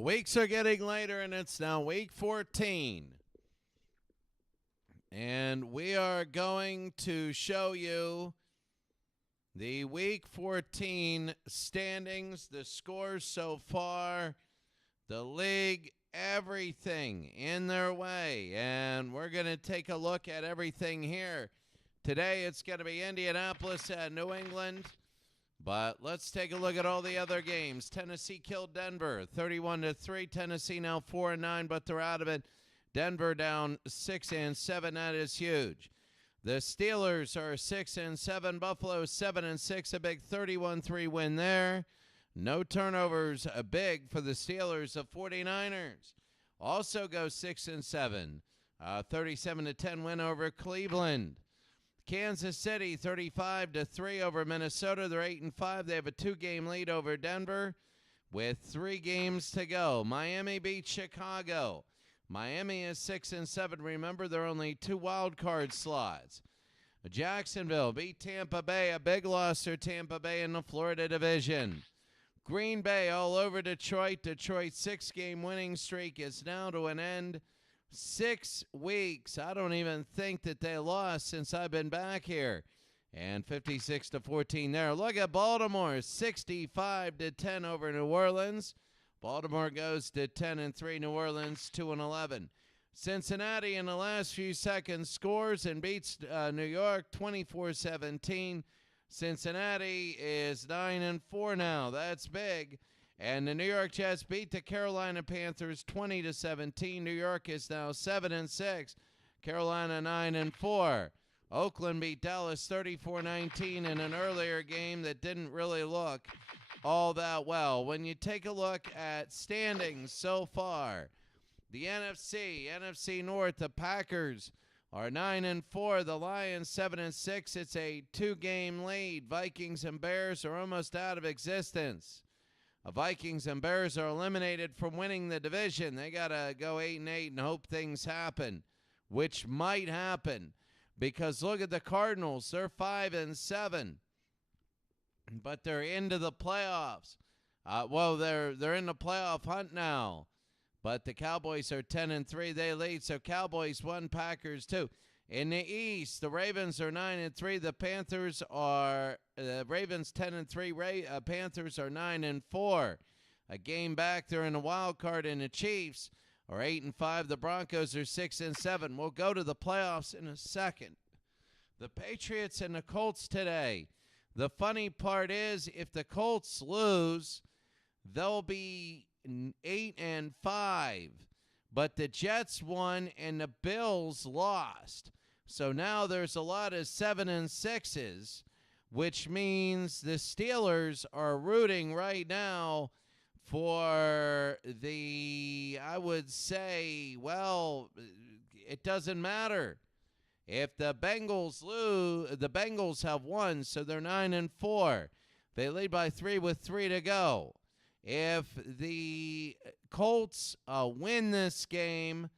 The weeks are getting later, and it's now week 14. And we are going to show you the week 14 standings, the scores so far, the league, everything in their way. And we're going to take a look at everything here. Today it's going to be Indianapolis at New England. But let's take a look at all the other games. Tennessee killed Denver 31-3. Tennessee now 4-9, but they're out of it. Denver down 6-7. That is huge. The Steelers are 6-7. Buffalo 7-6. A big 31-3 win there. No turnovers. A big for the Steelers. The 49ers also go 6-7. 37-10 win over Cleveland. Kansas City 35-3 over Minnesota. They're 8-5. They have a 2-game lead over Denver with 3 games to go. Miami beats Chicago. Miami is 6-7. Remember, there are only 2 wild card slots. Jacksonville beat Tampa Bay. A big loss for Tampa Bay in the Florida division. Green Bay all over Detroit. Detroit's 6-game winning streak is now to an end. 6 weeks. I don't even think that they lost since I've been back here. And 56-14 there. Look at Baltimore, 65-10 over New Orleans. Baltimore goes to 10-3. New Orleans 2-11. Cincinnati in the last few seconds scores and beats New York 24-17. Cincinnati is 9-4 now. That's big. And the New York Jets beat the Carolina Panthers 20-17. New York is now 7-6. Carolina 9-4. Oakland beat Dallas 34-19 in an earlier game that didn't really look all that well. When you take a look at standings so far, the NFC North, the Packers are 9-4. The Lions 7-6. It's a 2-game lead. Vikings and Bears are almost out of existence. Vikings and Bears are eliminated from winning the division. They got to go 8-8 and hope things happen, which might happen. Because look at the Cardinals. They're 5-7, but they're into the playoffs. They're in the playoff hunt now. But the Cowboys are 10-3. They lead, so Cowboys 1, Packers 2. In the East, the Ravens are 9-3. The Panthers are Ravens 10-3. Panthers are 9-4. A game back. They're in the wild card, and the Chiefs are 8-5. The Broncos are 6-7. We'll go to the playoffs in a second. The Patriots and the Colts today. The funny part is, if the Colts lose, they'll be 8-5. But the Jets won and the Bills lost. So now there's a lot of 7-6s, which means the Steelers are rooting right now for I would say, well, it doesn't matter. If the Bengals lose, the Bengals have won, so they're 9-4. They lead by 3 with 3 to go. If the Colts win this game,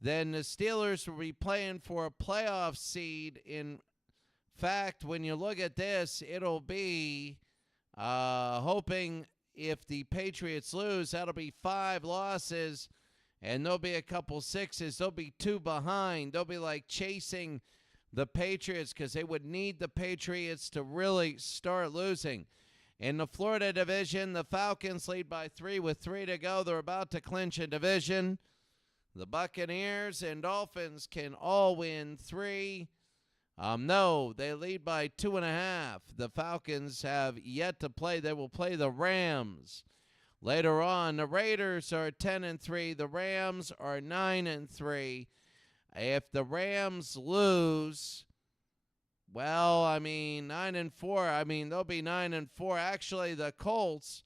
then the Steelers will be playing for a playoff seed. In fact, when you look at this, it'll be hoping if the Patriots lose, that'll be 5 losses, and there'll be a couple 6s. They'll be 2 behind. They'll be like chasing the Patriots because they would need the Patriots to really start losing. In the Florida division, the Falcons lead by 3 with 3 to go. They're about to clinch a division. The Buccaneers and Dolphins can all win 3. No, they lead by 2.5. The Falcons have yet to play. They will play the Rams later on. The Raiders are 10-3. The Rams are 9-3. If the Rams lose, well, 9-4. They'll be 9-4. Actually, the Colts,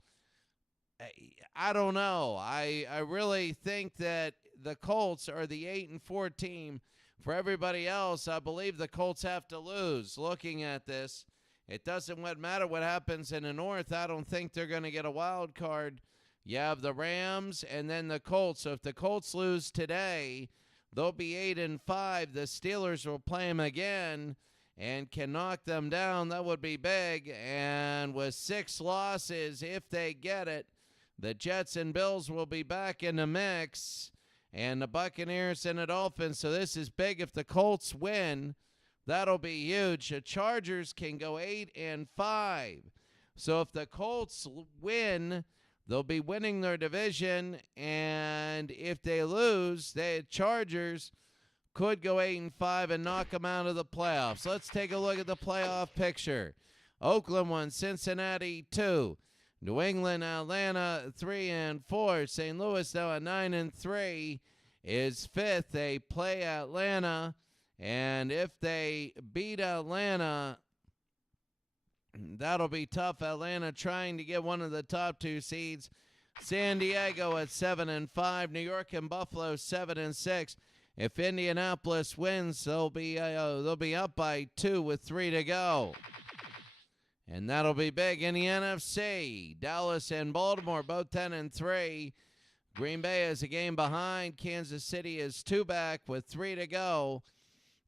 I don't know. I really think that the Colts are the 8-4 team. For everybody else, I believe the Colts have to lose. Looking at this, it doesn't matter what happens in the North. I don't think they're going to get a wild card. You have the Rams and then the Colts. So if the Colts lose today, they'll be 8-5. The Steelers will play them again and can knock them down. That would be big. And with 6 losses, if they get it, The Jets and Bills will be back in the mix, and the Buccaneers and the Dolphins. So this is big. If the Colts win, that'll be huge. The Chargers can go 8-5. So if the Colts win, they'll be winning their division, and if they lose, the Chargers could go 8-5 and knock them out of the playoffs. Let's take a look at the playoff picture. Oakland 1, Cincinnati 2. New England, Atlanta 3-4. St. Louis, though, at 9-3, is 5th. They play Atlanta, and if they beat Atlanta, that'll be tough. Atlanta trying to get one of the top 2 seeds. San Diego at 7-5. New York and Buffalo 7-6. If Indianapolis wins, they'll be up by 2 with 3 to go. And that'll be big in the NFC. Dallas and Baltimore both 10-3. Green Bay is a game behind. Kansas City is 2 back with 3 to go.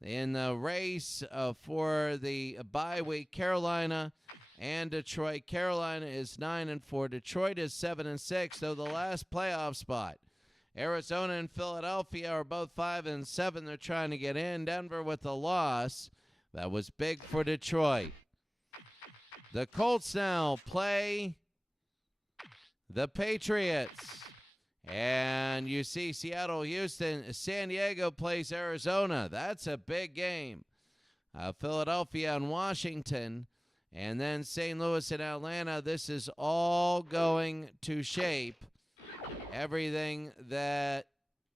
In the race for the bye week, Carolina and Detroit. Carolina is 9-4. Detroit is 7-6, though the last playoff spot. Arizona and Philadelphia are both 5-7. They're trying to get in. Denver with a loss. That was big for Detroit. The Colts now play the Patriots. And you see Seattle, Houston, San Diego plays Arizona. That's a big game. Philadelphia and Washington. And then St. Louis and Atlanta. This is all going to shape everything that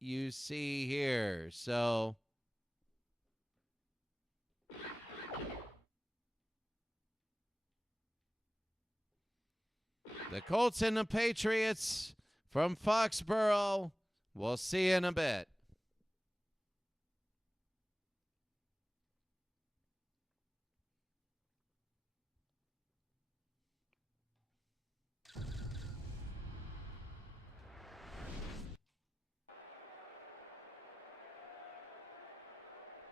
you see here. So the Colts and the Patriots from Foxborough. We'll see you in a bit.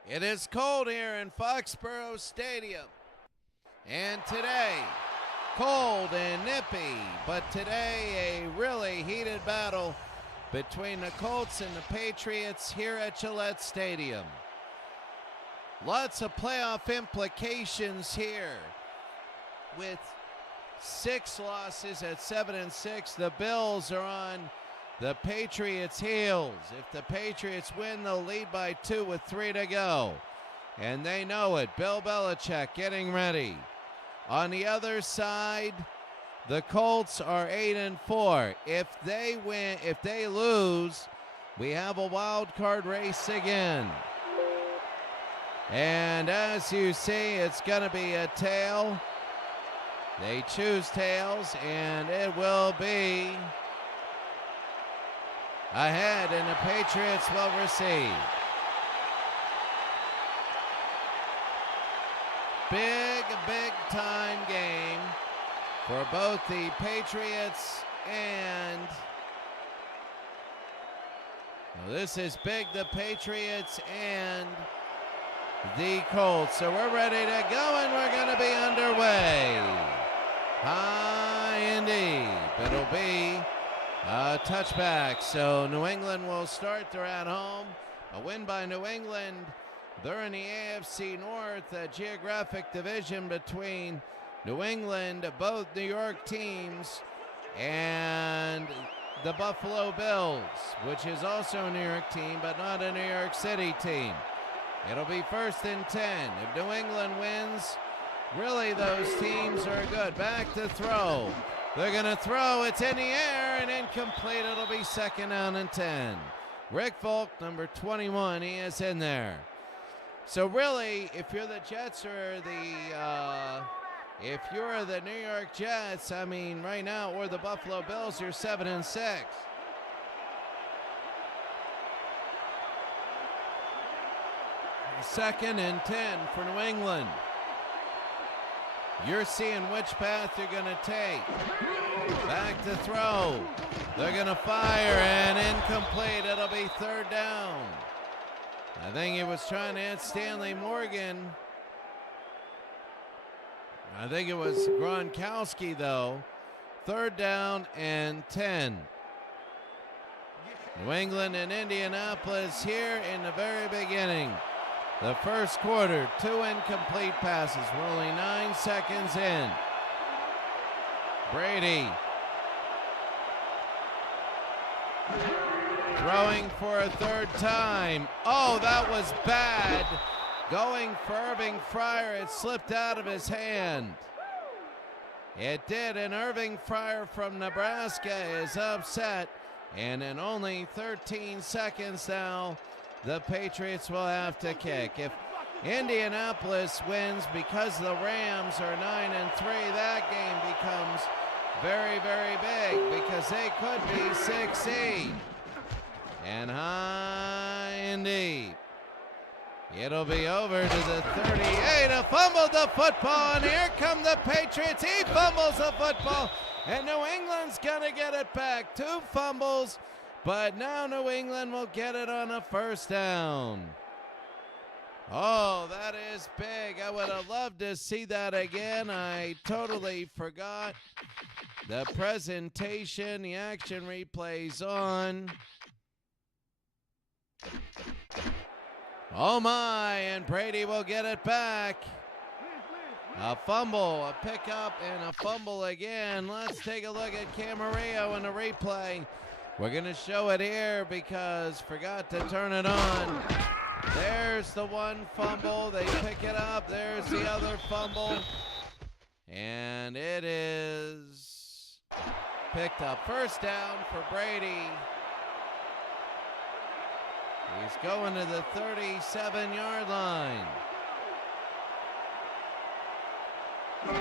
It is cold here in Foxborough Stadium. And today, cold and nippy, but today a really heated battle between the Colts and the Patriots here at Gillette Stadium. Lots of playoff implications here. With 6 losses at 7-6, the Bills are on the Patriots' heels. If the Patriots win, they'll lead by 2 with 3 to go. And they know it. Bill Belichick getting ready. On the other side, the Colts are 8-4. If they win, if they lose, we have a wild card race again. And as you see, it's going to be a tail. They choose tails, and it will be ahead, and the Patriots will receive. Big time game for both the Patriots and this is big, the Patriots and the Colts. So we're ready to go, and we're going to be underway. High and deep. It'll be a touchback. So New England will start. They're at home. A win by New England. They're in the AFC North, a geographic division between New England, both New York teams, and the Buffalo Bills, which is also a New York team, but not a New York City team. It'll be 1st and 10. If New England wins, really those teams are good. Back to throw. They're going to throw. It's in the air and incomplete. It'll be 2nd down and 10. Rick Volk, number 21, he is in there. So really, if you're the Jets or if you're the New York Jets, I mean, right now, or the Buffalo Bills, you're 7-6. Second and 10 for New England. You're seeing which path you're going to take. Back to throw. They're going to fire, and incomplete. It'll be 3rd down. I think he was trying to hit Stanley Morgan. I think it was Gronkowski, though. 3rd down and 10. New England and Indianapolis here in the very beginning. The first quarter, 2 incomplete passes. We're only 9 seconds in. Brady throwing for a 3rd time. Oh, that was bad. Going for Irving Fryer. It slipped out of his hand. It did, and Irving Fryer from Nebraska is upset. And in only 13 seconds now, the Patriots will have to kick. If Indianapolis wins because the Rams are 9-3, that game becomes very, very big because they could be 6 seed. And high and deep. It'll be over to the 38. A fumble the football, and here come the Patriots. He fumbles the football, and New England's going to get it back. 2 fumbles, but now New England will get it on a 1st down. Oh, that is big. I would have loved to see that again. I totally forgot the presentation. The action replay's on. Oh my, and Brady will get it back. A fumble, a pickup, and a fumble again. Let's take a look at Camarillo in the replay. We're going to show it here because forgot to turn it on. There's the one fumble. They pick it up. There's the other fumble. And it is picked up. 1st down for Brady. He's going to the 37-yard line. Gonna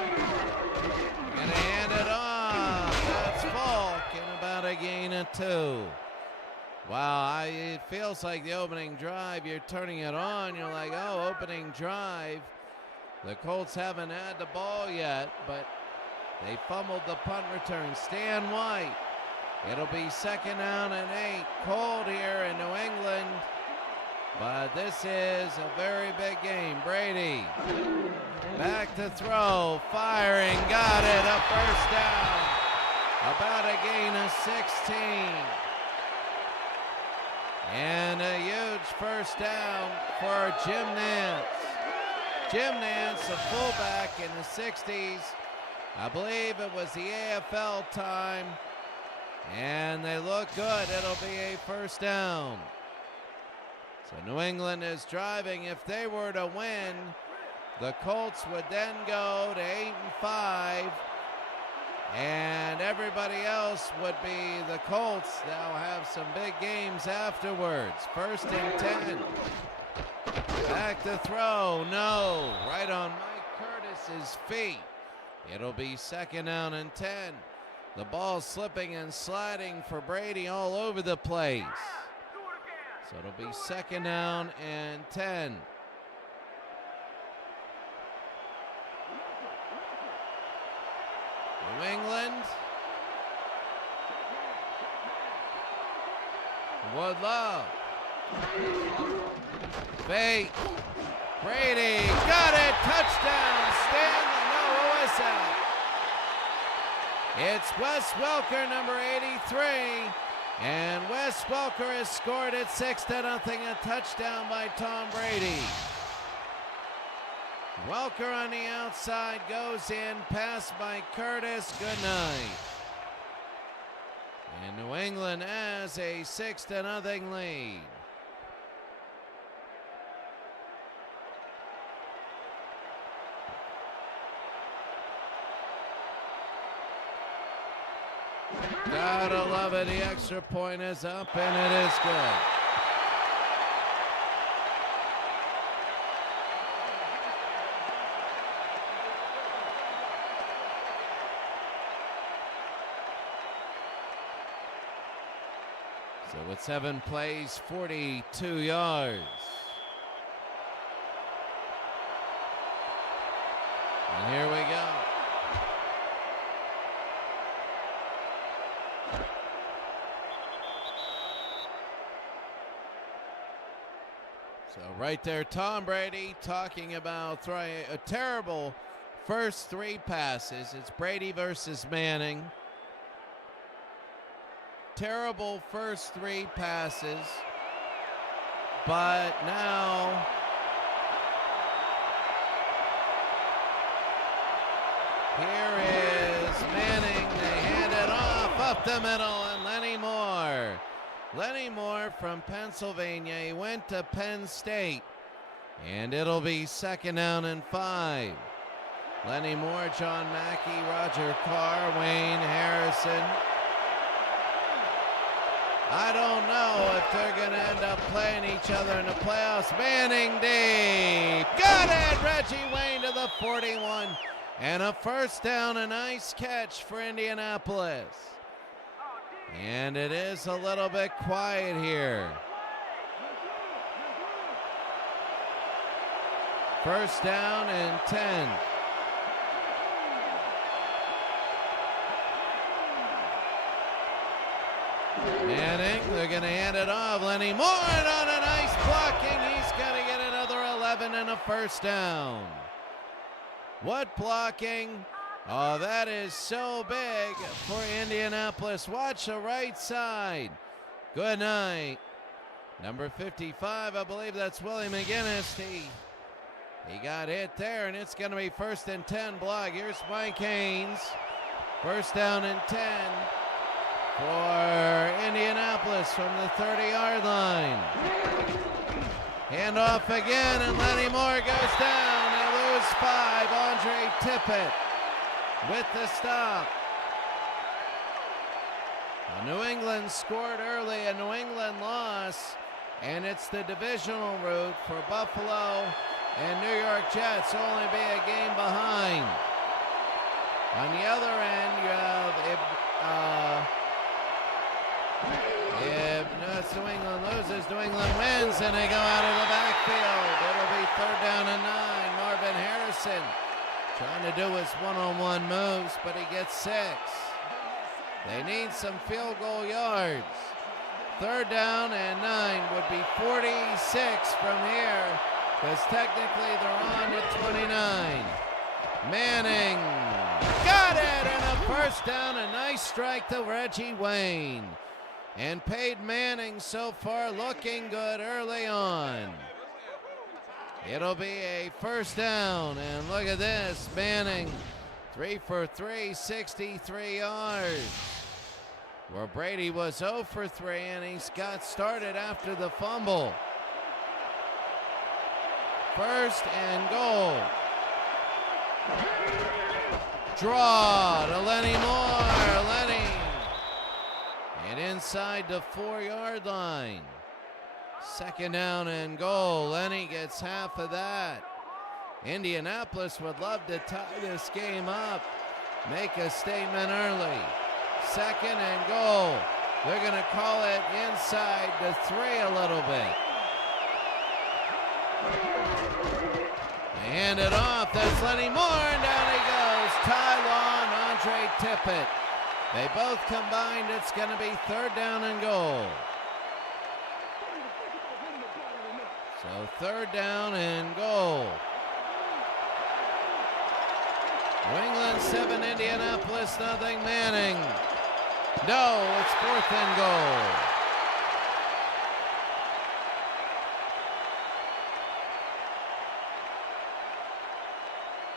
hand it off. That's Falk in about a gain of 2. Wow, it feels like the opening drive. You're turning it on. You're like, oh, opening drive. The Colts haven't had the ball yet, but they fumbled the punt return. Stan White. It'll be 2nd down and 8. Cold here in New England. But this is a very big game. Brady back to throw. Firing. Got it. A 1st down. About a gain of 16. And a huge 1st down for Jim Nance. Jim Nance, a fullback in the 60s. I believe it was the AFL time. And they look good. It'll be a 1st down. So New England is driving. If they were to win, the Colts would then go to 8-5. And everybody else would be the Colts. They'll have some big games afterwards. 1st and 10. Back to throw. No. Right on Mike Curtis's feet. It'll be 2nd down and 10. The ball slipping and sliding for Brady all over the place. So it'll be 2nd down and 10. New England. Woodlove. Fake. Brady got it. Touchdown. Stanley. No, who is that? It's Wes Welker, number 83. And Wes Welker has scored at 6-0. A touchdown by Tom Brady. Welker on the outside goes in. Pass by Curtis. Good night. And New England has a 6-0 lead. Gotta love it. The extra point is up, and it is good. So with 7 plays, 42 yards. And here we go. So right there, Tom Brady talking about throwing a terrible first 3 passes. It's Brady versus Manning. terrible first 3 passes, but now here is Manning. They hand it off up the middle, and Lenny Moore from Pennsylvania. He went to Penn State, and it'll be 2nd down and 5. Lenny Moore, John Mackey, Roger Carr, Wayne Harrison. I don't know if they're going to end up playing each other in the playoffs. Manning deep. Got it! Reggie Wayne to the 41. And a 1st down, a nice catch for Indianapolis. And it is a little bit quiet here. 1st down and 10. Manning, they're going to hand it off. Lenny Moore on a nice blocking. He's going to get another 11 and a 1st down. What blocking? Oh, that is so big for Indianapolis. Watch the right side. Good night. Number 55, I believe that's Willie McGinnis. He got hit there, and it's going to be 1st and 10 block. Here's Mike Haynes. 1st down and 10 for Indianapolis from the 30-yard line. Handoff again, and Lenny Moore goes down. They lose 5. Andre Tippett with the stop. Well, New England scored early, a New England loss, and it's the divisional route for Buffalo and New York Jets. Only be a game behind. On the other end, you have if New England loses, New England wins, and they go out of the backfield. It'll be 3rd down and 9. Marvin Harrison trying to do his one-on-one moves, but he gets 6. They need some field goal yards. 3rd down and 9 would be 46 from here, because technically they're on at 29. Manning got it, and a 1st down, a nice strike to Reggie Wayne. And Peyton Manning so far looking good early on. It'll be a 1st down, and look at this, Manning 3 for 3, 63 yards. Where Brady was 0 for 3, and he's got started after the fumble. 1st and goal. Draw to Lenny Moore. Lenny. And inside the 4-yard line. 2nd down and goal. Lenny gets half of that. Indianapolis would love to tie this game up. Make a statement early. 2nd and goal. They're going to call it inside the 3 a little bit. They hand it off. That's Lenny Moore, and down he goes. Ty Law and Andre Tippett. They both combined. It's going to be 3rd down and goal. So 3rd down and goal. New England 7, Indianapolis nothing. Manning. No, it's 4th and goal.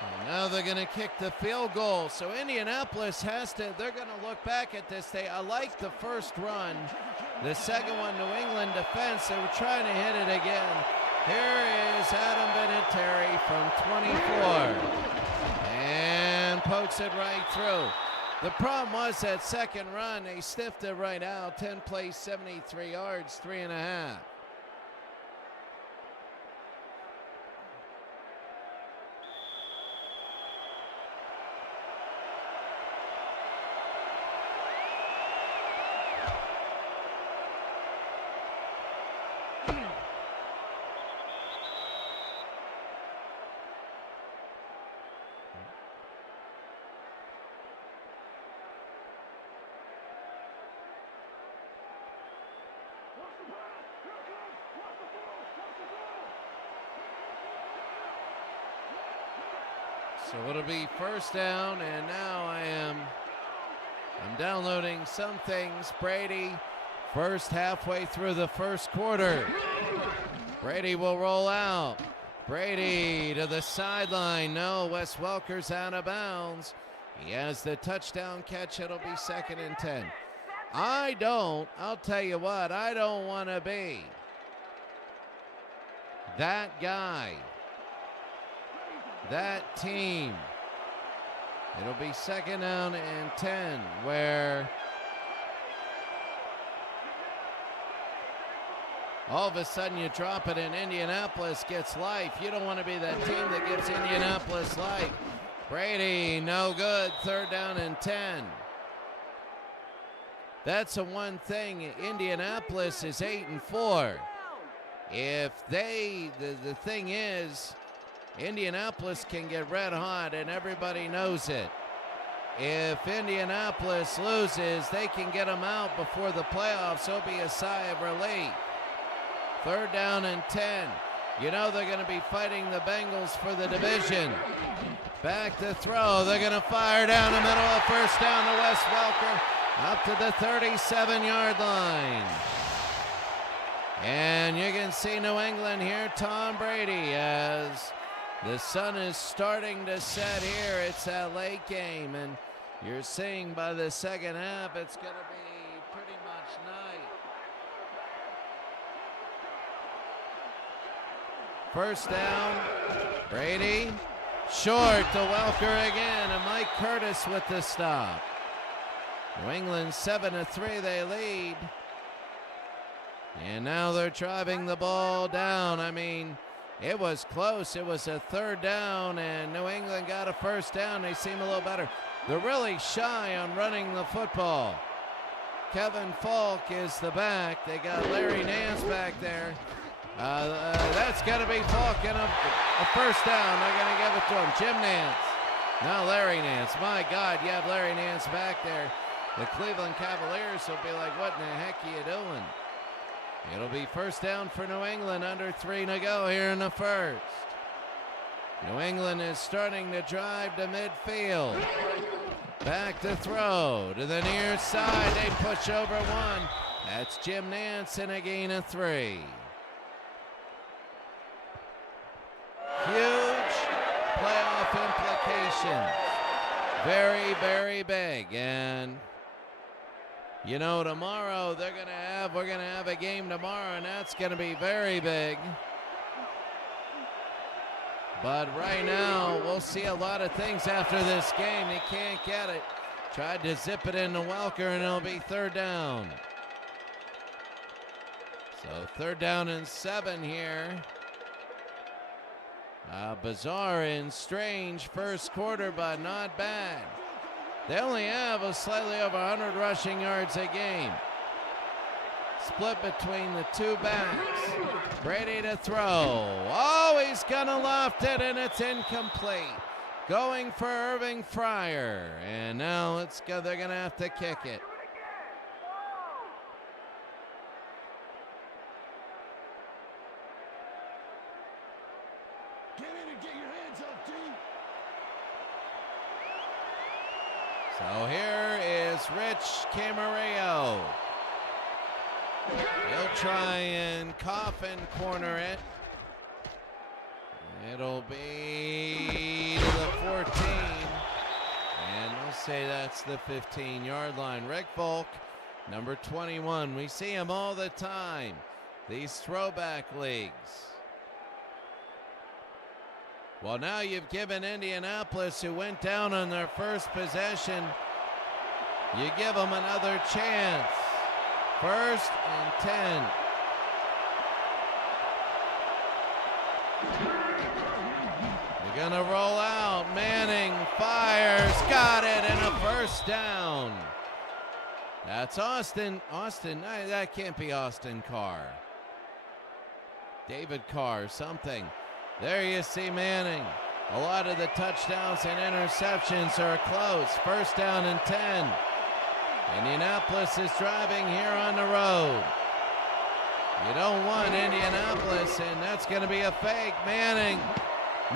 And now they're going to kick the field goal. So Indianapolis they're going to look back at this. I like the first run. The second one, New England defense, they were trying to hit it again. Here is Adam Vinatieri from 24. And pokes it right through. The problem was that second run, they stiffed it right out. 10 plays, 73 yards, 3.5. So it'll be 1st down, and now I'm downloading some things. Brady, first halfway through the first quarter. Brady will roll out. Brady to the sideline. No, Wes Welker's out of bounds. He has the touchdown catch. It'll be 2nd and 10. I'll tell you what, I don't want to be that guy, that team. It'll be 2nd down and 10 where all of a sudden you drop it and Indianapolis gets life. You don't want to be that team that gives Indianapolis life. Brady, no good. 3rd down and 10. That's the one thing. Indianapolis is 8-4. If the thing is, Indianapolis can get red hot, and everybody knows it. If Indianapolis loses, they can get them out before the playoffs. It'll be a sigh of relief. 3rd down and 10. You know they're going to be fighting the Bengals for the division. Back to throw. They're going to fire down the middle of 1st down to Wes Welker up to the 37-yard line. And you can see New England here, Tom Brady, as the sun is starting to set here. It's that late game, and you're seeing by the second half it's going to be pretty much night. 1st down, Brady, short to Welker again, and Mike Curtis with the stop. New England 7-3, they lead. And now they're driving the ball down. I mean, it was close. It was a 3rd down, and New England got a 1st down. They seem a little better. They're really shy on running the football. Kevin Falk is the back. They got Larry Nance back there. That's going to be Falk and a 1st down. They're going to give it to him. Jim Nance. Now Larry Nance. My God, you have Larry Nance back there. The Cleveland Cavaliers will be like, what in the heck are you doing? It'll be 1st down for New England, under 3 to go here in the 1st. New England is starting to drive to midfield. Back to throw to the near side. They push over 1. That's Jim Nance and a gain of 3. Huge playoff implications. Very, very big. And you know, tomorrow we're going to have a game tomorrow, and that's going to be very big. But right now, we'll see a lot of things after this game. He can't get it. Tried to zip it into Welker, and it'll be 3rd down. So 3rd down and 7 here. Bizarre and strange first quarter, but not bad. They only have a slightly over 100 rushing yards a game. Split between the two backs. Brady to throw. Oh, he's gonna loft it, and it's incomplete. Going for Irving Fryer. And now let's go. They're gonna have to kick it. Get in and get your hands up, D. So here is Rich Camarillo. He'll try and cough and corner it. It'll be to the 14. And we'll say that's the 15-yard line. Rick Volk, number 21. We see him all the time. These throwback leagues. Well, now you've given Indianapolis, who went down on their first possession, you give them another chance. 1st and 10. They're going to roll out. Manning fires. Got it, and a 1st down. That's Austin. That can't be Austin Carr. David Carr, something. There you see Manning. A lot of the touchdowns and interceptions are close. 1st down and 10. Indianapolis is driving here on the road. You don't want Indianapolis, and that's going to be a fake. Manning,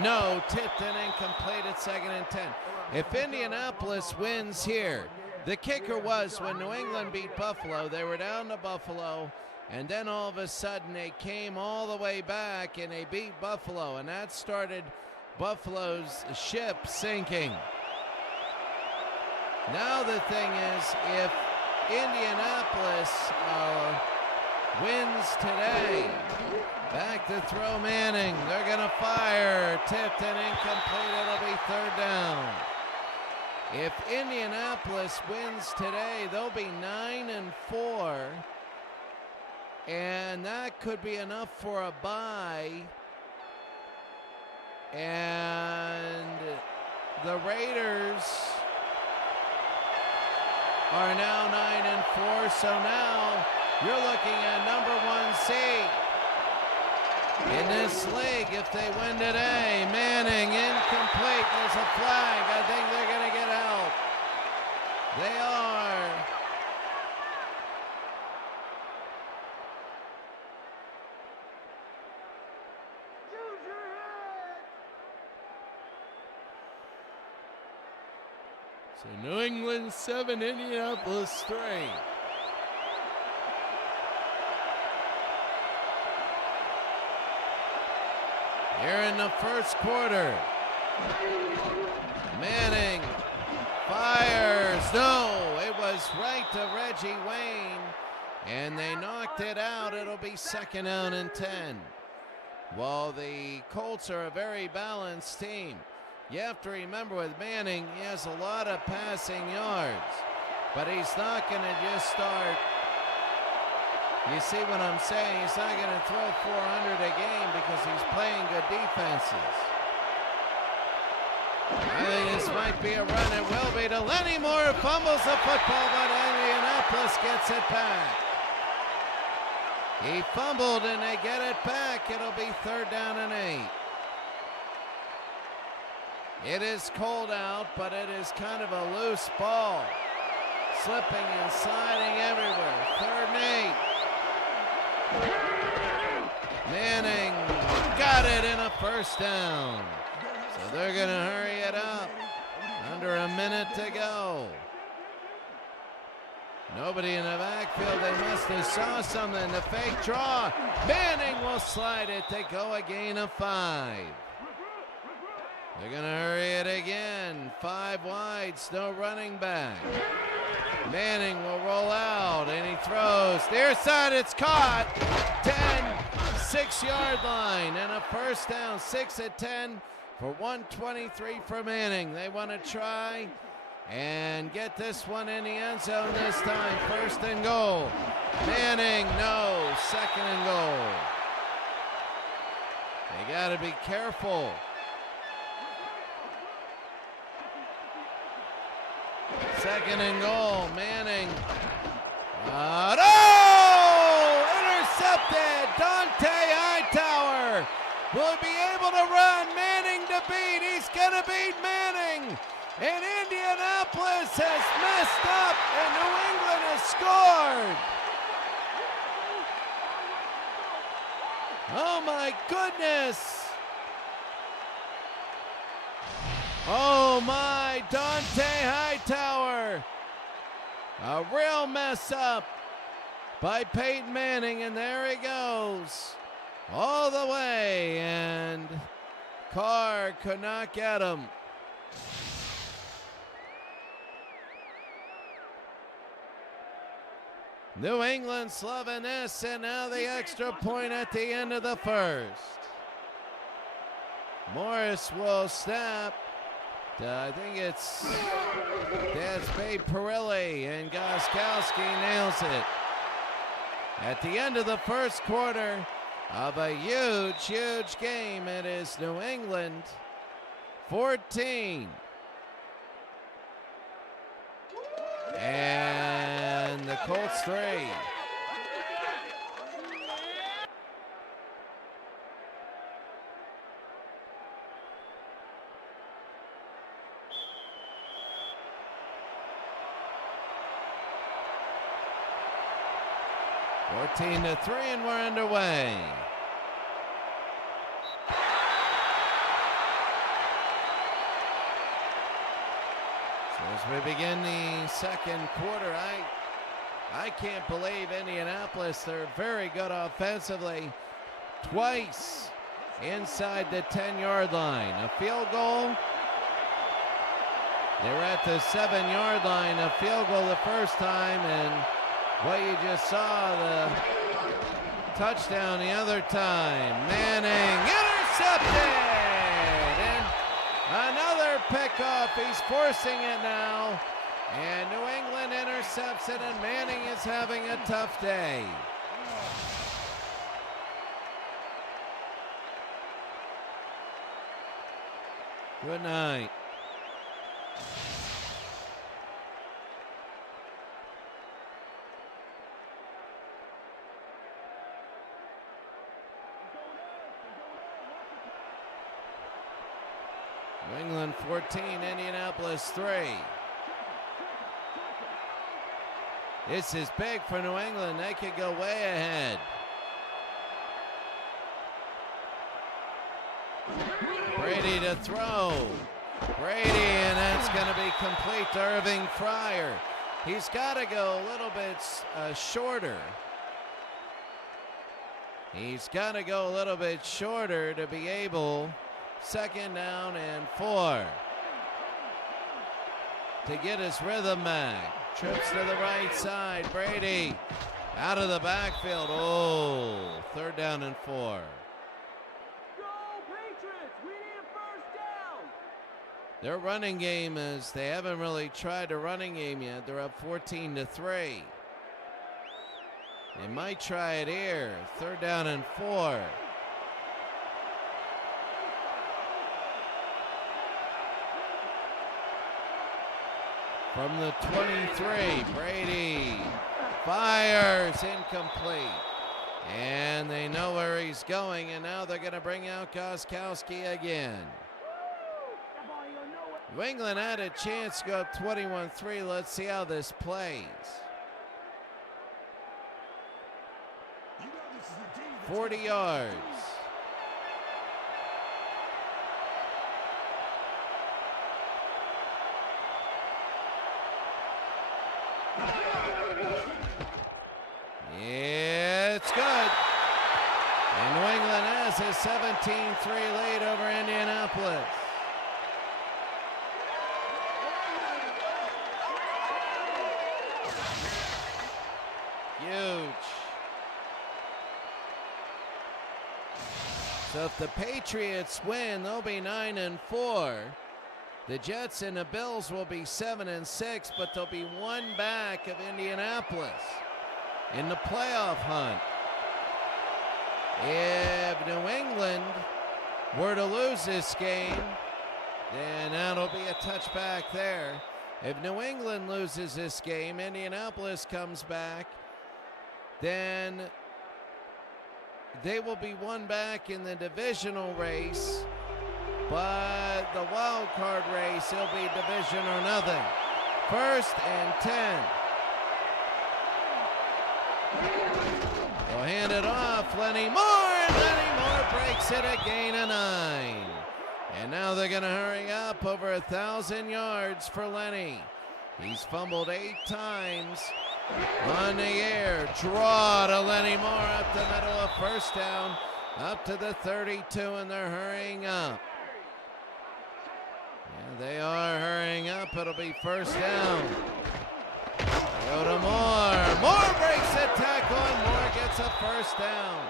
no, tipped and incomplete at 2nd and 10. If Indianapolis wins here, The kicker was when New England beat Buffalo, they were down to Buffalo, and then all of a sudden they came all the way back and they beat Buffalo, and that started Buffalo's ship sinking. Now the thing is, if Indianapolis wins today, back to throw Manning. They're going to fire. Tipped and incomplete. It'll be third down. If Indianapolis wins today, they'll be 9-4. And that could be enough for a bye. And the Raiders are now 9-4. So now you're looking at number 1 seed in this league if they win today. Manning incomplete. There's a flag. I think they're going to get out. They are. So New England 7, Indianapolis 3. Here in the first quarter, Manning fires. No, it was right to Reggie Wayne, and they knocked it out. It'll be 2nd down and 10. Well, the Colts are a very balanced team. You have to remember with Manning, he has a lot of passing yards, but he's not going to just start. You see what I'm saying? He's not going to throw 400 a game because he's playing good defenses. I think this might be a run. It will be to Lenny Moore. Fumbles the football, but Indianapolis gets it back. He fumbled and they get it back. It'll be 3rd down and 8. It is cold out, but it is kind of a loose ball. Slipping and sliding everywhere. 3rd and 8. Manning got it in a 1st down. So they're going to hurry it up. Under a minute to go. Nobody in the backfield. They must have saw something. The fake draw. Manning will slide it to go a gain of 5. They're going to hurry it again. 5 wides, no running back. Manning will roll out, and he throws. Near side, it's caught. 10, 6-yard line, and a 1st down. 6 at 10 for 123 for Manning. They want to try and get this one in the end zone this time. 1st and goal. Manning, no. 2nd and goal. They got to be careful. 2nd and goal. Manning. Intercepted. Dante Hightower will be able to run. Manning to beat. He's going to beat Manning. And Indianapolis has messed up, and New England has scored. Oh, my goodness. Oh my, Dante Hightower. A real mess up by Peyton Manning, and there he goes. All the way, and Carr could not get him. New England's loving this, and now the extra point at the end of the 1st. Morris will snap. I think that's Babe Perilli, and Gostkowski nails it. At the end of the 1st quarter of a huge, huge game, it is New England 14. And the Colts 3. Fourteen to 3, and we're underway. So as we begin the second quarter, I can't believe Indianapolis. They're very good offensively. Twice inside the 10-yard line. A field goal. They were at the 7-yard line. A field goal the first time, and what you just saw, the touchdown the other time. Manning intercepted! And another pickoff. He's forcing it now. And New England intercepts it, and Manning is having a tough day. Good night. New England 14, Indianapolis 3. This is big for New England. They could go way ahead. Brady to throw. Brady, and that's going to be complete to Irving Fryer. He's got to go a little bit shorter. He's got to go a little bit shorter to be able, 2nd down and 4. To get his rhythm back. Trips to the right side. Brady out of the backfield. Oh, 3rd down and 4. Go Patriots! We need a first down! Their running game is, they haven't really tried a running game yet. They're up 14-3. They might try it here. 3rd down and 4. From the 23, Brady fires, incomplete. And they know where he's going, and now they're going to bring out Gostkowski again. New England had a chance to go up 21-3. Let's see how this plays. 40 yards. It's good. And New England has a 17-3 lead over Indianapolis. Huge. So if the Patriots win, they'll be 9-4. The Jets and the Bills will be 7-6, but they'll be one back of Indianapolis in the playoff hunt. If New England were to lose this game, then that'll be a touchback there. If New England loses this game, Indianapolis comes back, then they will be one back in the divisional race, but the wild card race, it'll be division or nothing. 1st and 10. They'll hand it off. Lenny Moore, and Lenny Moore breaks it, a gain of 9. And now they're going to hurry up, over 1,000 yards for Lenny. He's fumbled 8 times on the air. Draw to Lenny Moore up the middle of 1st down, up to the 32, and they're hurrying up. Yeah, they are hurrying up. It'll be 1st down. Go to Moore. Moore breaks a tackle, and Moore gets a 1st down.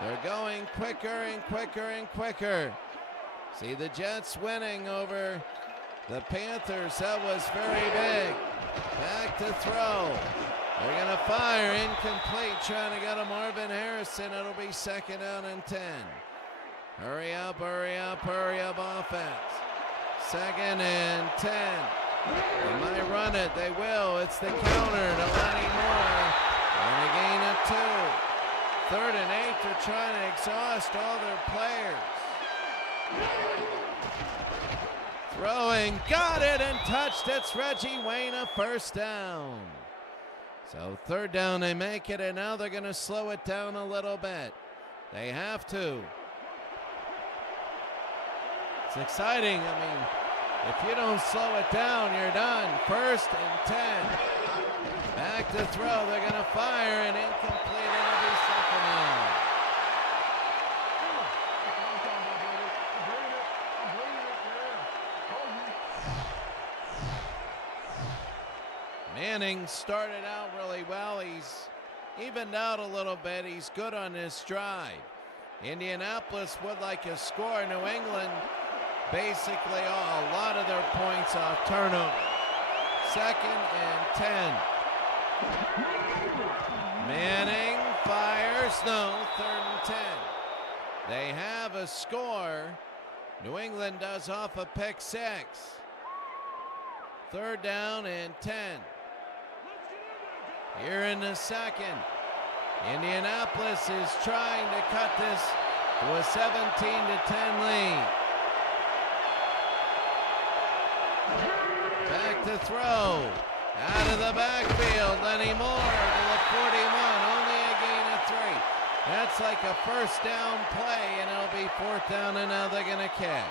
They're going quicker and quicker and quicker. See the Jets winning over the Panthers. That was very big. Back to throw. They're going to fire, incomplete, trying to get a Marvin Harrison. It'll be 2nd down and 10. Hurry up, hurry up, hurry up offense. 2nd and 10. They might run it. They will. It's the counter to Lenny Moore. And a gain of 2. 3rd and 8. They're trying to exhaust all their players. Throwing. Got it and touched. It's Reggie Wayne, a 1st down. So 3rd down, they make it, and now they're going to slow it down a little bit. They have to. It's exciting. I mean, If you don't slow it down, you're done. 1st and 10. Back to throw. They're going to fire and incomplete. It'll be 2nd down. Manning started out really well. He's evened out a little bit. He's good on this drive. Indianapolis would like a score. New England basically a lot of their points off turnover. 2nd and 10. Manning fires. No. 3rd and 10. They have a score. New England does off a pick 6. 3rd down and 10. Here in the 2nd. Indianapolis is trying to cut this to a 17-10 lead. Back to throw. Out of the backfield. Lenny Moore to the 41. Only a gain of 3. That's like a 1st down play, and it'll be 4th down, and now they're going to kick.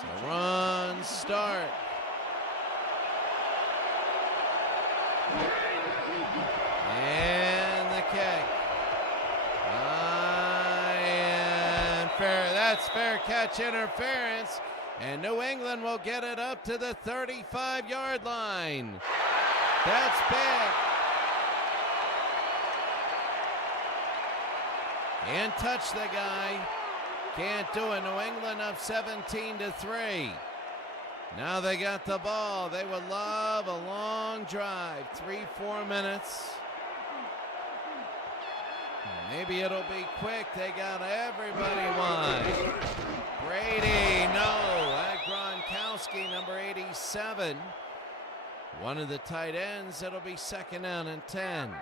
So run, start. And the kick. And fair. That's fair catch interference. And New England will get it up to the 35-yard line. That's big. And touch the guy. Can't do it. New England up 17-3. Now they got the ball. They would love a long drive. 3-4 minutes. Maybe it'll be quick. They got everybody wide. Brady, no. At Gronkowski, number 87. One of the tight ends. It'll be 2nd down and 10.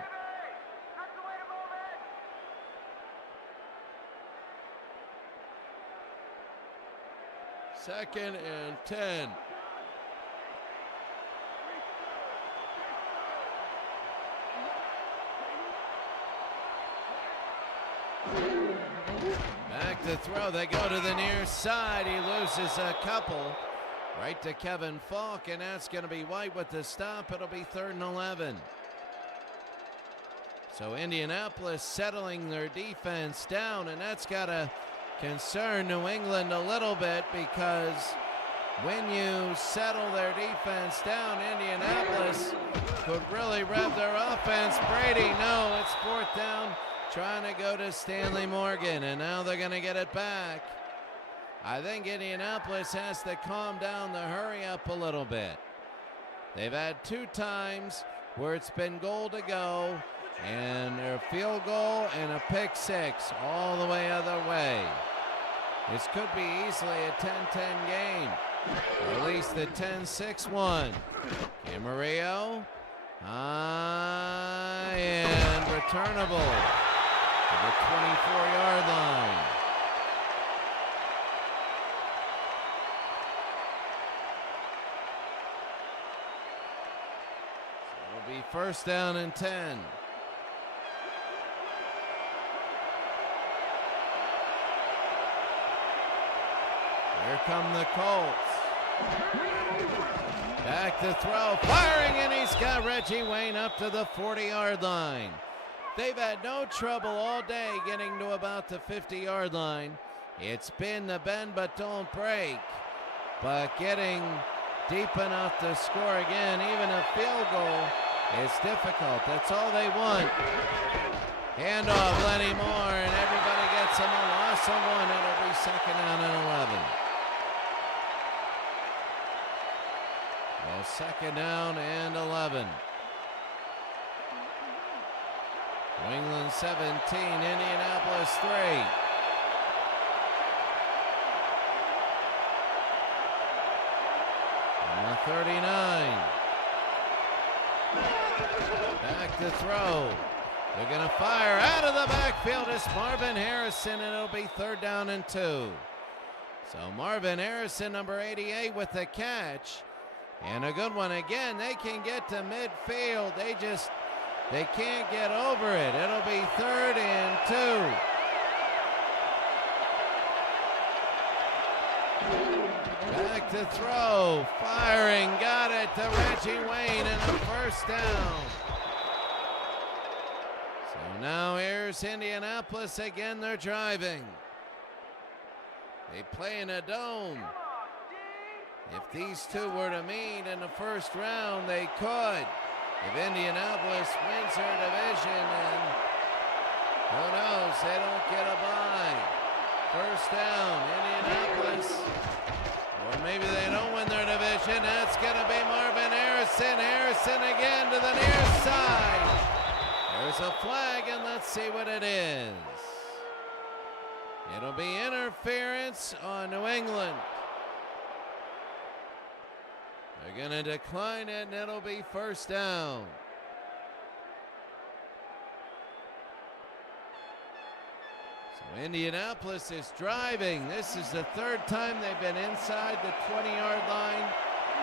Second and 10. Back to throw. They go to the near side. He loses a couple. Right to Kevin Falk, and that's going to be White with the stop. It'll be 3rd and 11. So Indianapolis settling their defense down, and that's got to concern New England a little bit, because when you settle their defense down, Indianapolis could really rev their offense. Brady, no, it's 4th down, trying to go to Stanley Morgan, and now they're going to get it back. I think Indianapolis has to calm down the hurry up a little bit. They've had 2 times where it's been goal to go, and a field goal and a pick 6 all the way other way. This could be easily a 10-10 game, or at least the 10-6 one. Camarillo, and returnable to the 24-yard line. So it'll be 1st down and 10. Here come the Colts. Back to throw, firing, and he's got Reggie Wayne up to the 40-yard line. They've had no trouble all day getting to about the 50-yard line. It's been the bend but don't break. But getting deep enough to score again, even a field goal, is difficult. That's all they want. Handoff, Lenny Moore, and everybody gets him a loss of 1. It'll be 2nd down and 11. Well, 2nd down and 11. New England 17, Indianapolis 3. And the 39. Back to throw. They're going to fire out of the backfield. It's Marvin Harrison, and it'll be 3rd down and 2. So Marvin Harrison, number 88, with the catch. And a good one again. They can get to midfield. They can't get over it. It'll be 3rd and 2. Back to throw. Firing. Got it to Reggie Wayne and a first down. So now here's Indianapolis again. They're driving. They play in a dome. If these two were to meet in the first round, they could. If Indianapolis wins their division, and who knows, they don't get a bye. First down, Indianapolis. Or maybe they don't win their division. That's going to be Marvin Harrison. Harrison again to the near side. There's a flag, and let's see what it is. It'll be interference on New England. They're going to decline it, and it'll be first down. So Indianapolis is driving. This is the third time they've been inside the 20-yard line.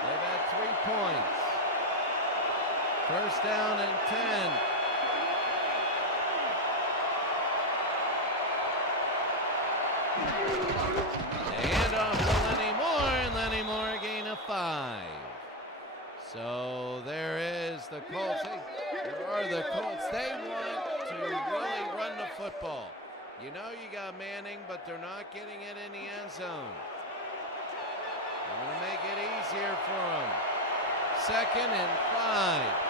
They've had 3 points. First down and 10. They hand off to Lenny Moore, and Lenny Moore gain a 5. So there is the Colts. There are the Colts. They want to really run the football. You know you got Manning, but they're not getting it in the end zone. They're going to make it easier for them. 2nd and 5.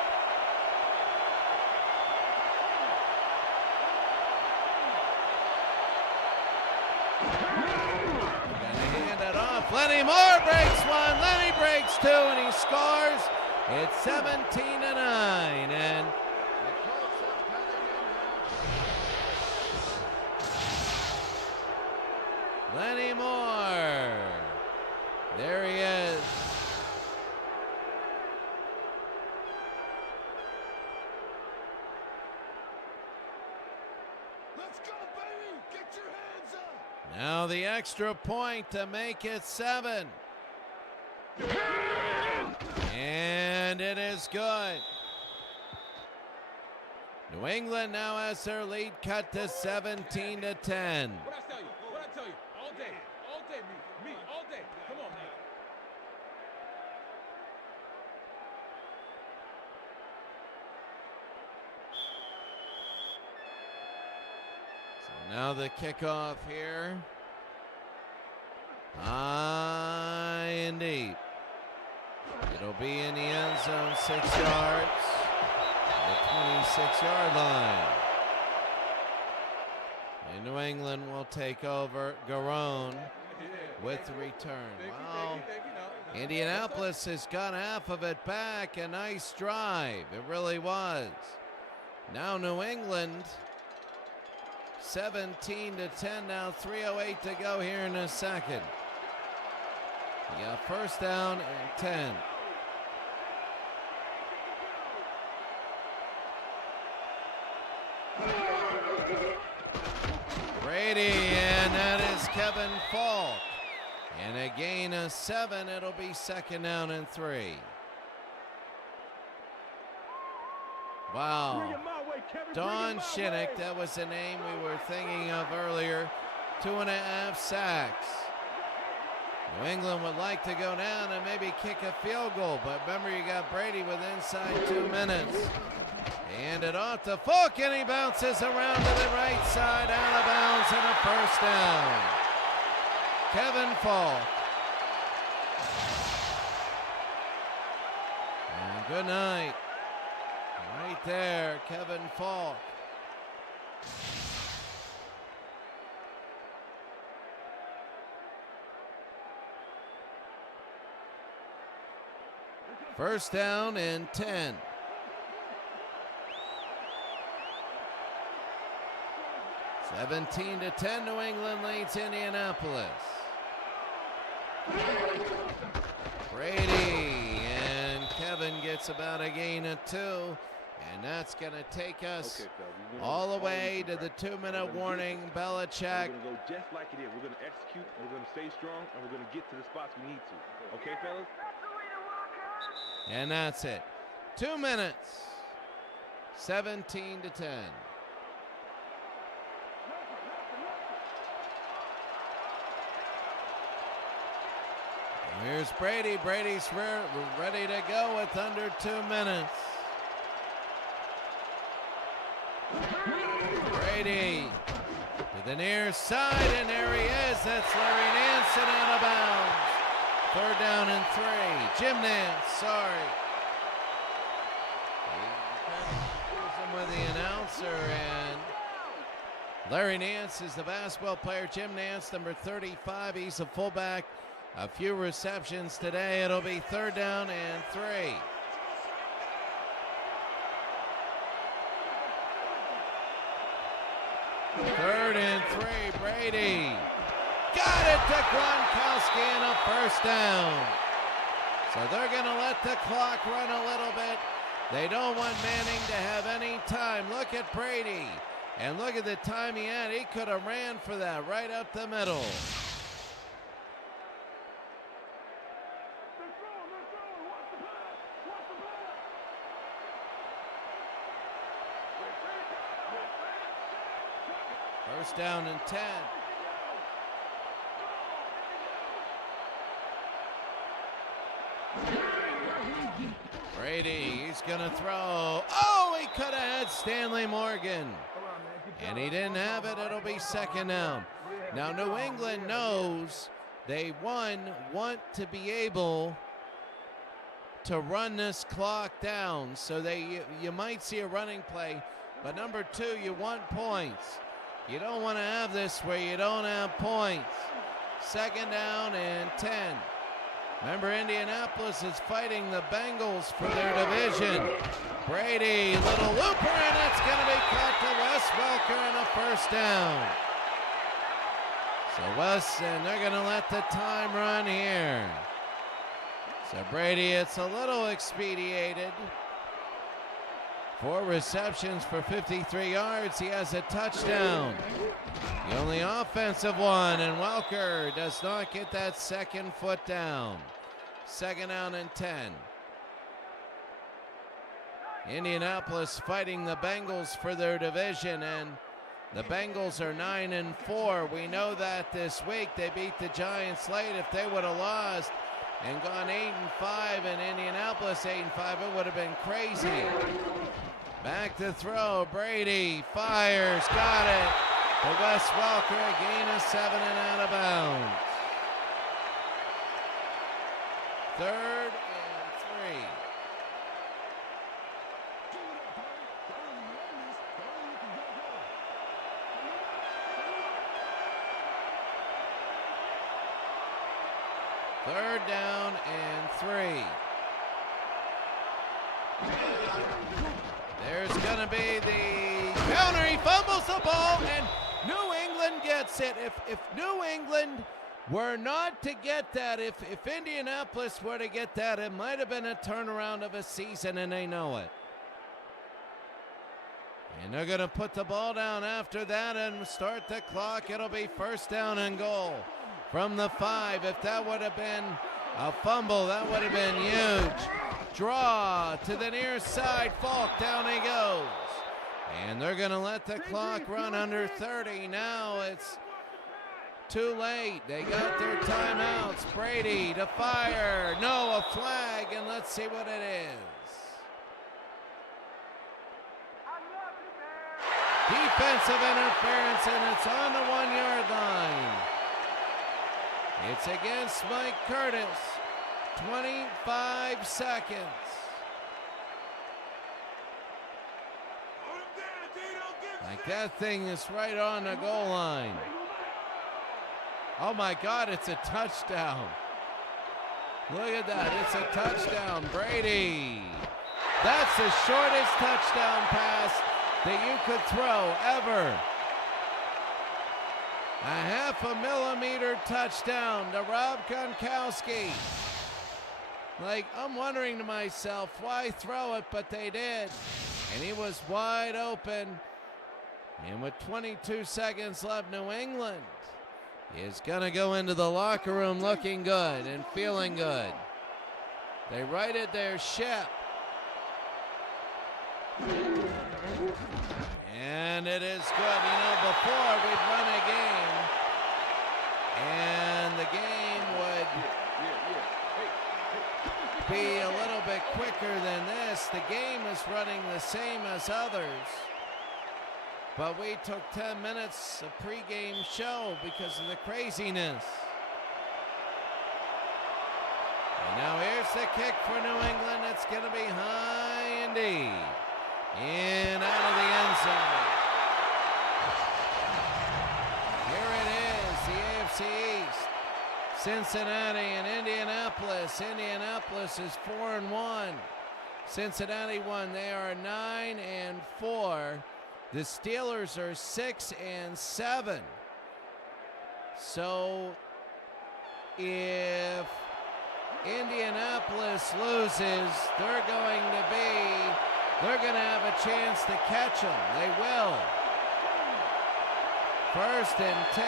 Lenny Moore breaks 1, Lenny breaks 2, and he scores. It's 17-9, and the Colts are coming in now. Lenny Moore, there he is. Let's go, baby! Get your hands up! Now the extra point to make it 7. And it is good. New England now has their lead cut to 17-10. What I tell you? All day, me, all day. Come on, man. So now the kickoff here. High and deep. It'll be in the end zone, 6 yards. The 26-yard line. And New England will take over. Garone with the return. Wow. Indianapolis has got half of it back. A nice drive. It really was. Now New England 17-10. Now 3:08 to go here in the second. Yeah, first down and 10. Brady, and that is Kevin Falk. And a gain of 7. It'll be 2nd down and 3. Wow. Don Shinnick, that was the name we were thinking of earlier. 2.5 sacks. New England would like to go down and maybe kick a field goal, but remember you got Brady with inside 2 minutes. And it off to Falk, and he bounces around to the right side, out of bounds, and a first down. Kevin Falk. And good night. Right there, Kevin Falk. First down and 10. 17-10, New England leads Indianapolis. Brady, and Kevin gets about a gain of 2, and that's going to take us all the way to the 2-minute warning. Belichick. We're going to go just like it is. We're going to execute, and we're going to stay strong, and we're going to get to the spots we need to. Okay, fellas? And that's it. 2 minutes. 17-10. Here's Brady. Brady's ready to go with under 2 minutes. Brady to the near side, and there he is. That's Larry Nance out of bounds. 3rd down and 3. Jim Nance, sorry. With the announcer, and Larry Nance is the basketball player. Jim Nance, number 35, he's a fullback. A few receptions today. It'll be 3rd down and 3. Third and 3, Brady. Got it to Gronkowski and a 1st down. So they're going to let the clock run a little bit. They don't want Manning to have any time. Look at Brady. And look at the time he had. He could have ran for that right up the middle. First down and 10. Brady, he's going to throw. Oh, he could have had Stanley Morgan. And he didn't have it. It'll be 2nd down. Now, New England knows they, want to be able to run this clock down. So you might see a running play. But number 2, you want points. You don't want to have this where you don't have points. 2nd down and 10. Remember, Indianapolis is fighting the Bengals for their division. Brady, little looper, and it's going to be caught to Wes Welker and a 1st down. So Wes, and they're going to let the time run here. So Brady, it's a little expedited. 4 receptions for 53 yards. He has a touchdown. The only offensive one, and Welker does not get that 2nd foot down. 2nd down and 10. Indianapolis fighting the Bengals for their division, and the Bengals are 9-4. We know that this week. They beat the Giants late. If they would have lost and gone 8-5 in Indianapolis, 8-5, it would have been crazy. Back to throw. Brady fires. Got it. To Wes Welker, a gain of 7 and out of bounds. 3rd and 3. Third down and 3. There's going to be the counter. He fumbles the ball, and New England gets it. If New England were not to get that, if Indianapolis were to get that, it might have been a turnaround of a season, and they know it. And they're going to put the ball down after that and start the clock. It'll be 1st down and goal from the 5. If that would have been a fumble, that would have been huge. Draw to the near side. Falk, down he goes. And they're going to let the clock run under 30. Now it's too late. They got their timeouts. Brady to fire. No, a flag, and let's see what it is. Defensive interference, and it's on the 1-yard line. It's against Mike Curtis. 25 seconds. Like that thing is right on the goal line. Oh my God, it's a touchdown. Look at that, it's a touchdown. Brady. That's the shortest touchdown pass that you could throw ever. A 0.5 millimeter touchdown to Rob Gronkowski. Like, I'm wondering to myself, why throw it? But they did. And he was wide open. And with 22 seconds left, New England is going to go into the locker room looking good and feeling good. They righted their ship. And it is good. You know, before we'd run a game, and the game would be a little bit quicker than this. The game is running the same as others. But we took 10 minutes of pregame show because of the craziness. And now here's the kick for New England. It's going to be high and deep. In out of the end zone. Here it is, the AFC East. Cincinnati and Indianapolis. Indianapolis is 4-1. Cincinnati won. They are 9-4. The Steelers are 6-7. So if Indianapolis loses, they're going to have a chance to catch them. They will. 1st and 10.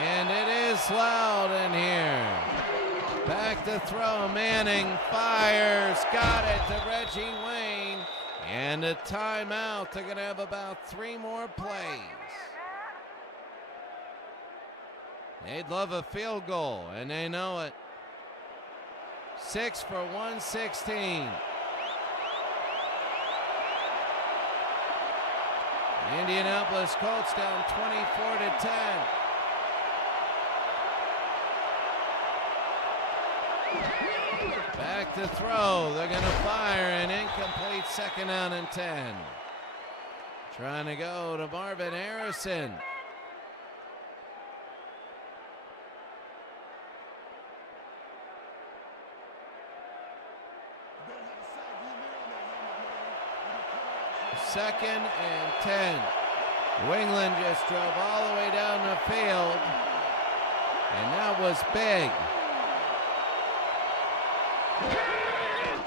And it is loud in here. Back to throw. Manning fires. Got it to Reggie Wayne. And a timeout. They're going to have about 3 more plays. They'd love a field goal, and they know it. 6 for 116. Indianapolis Colts down 24-10. Back to throw. They're going to fire an incomplete 2nd down and 10. Trying to go to Marvin Harrison. Second and 10. New England just drove all the way down the field, and that was big.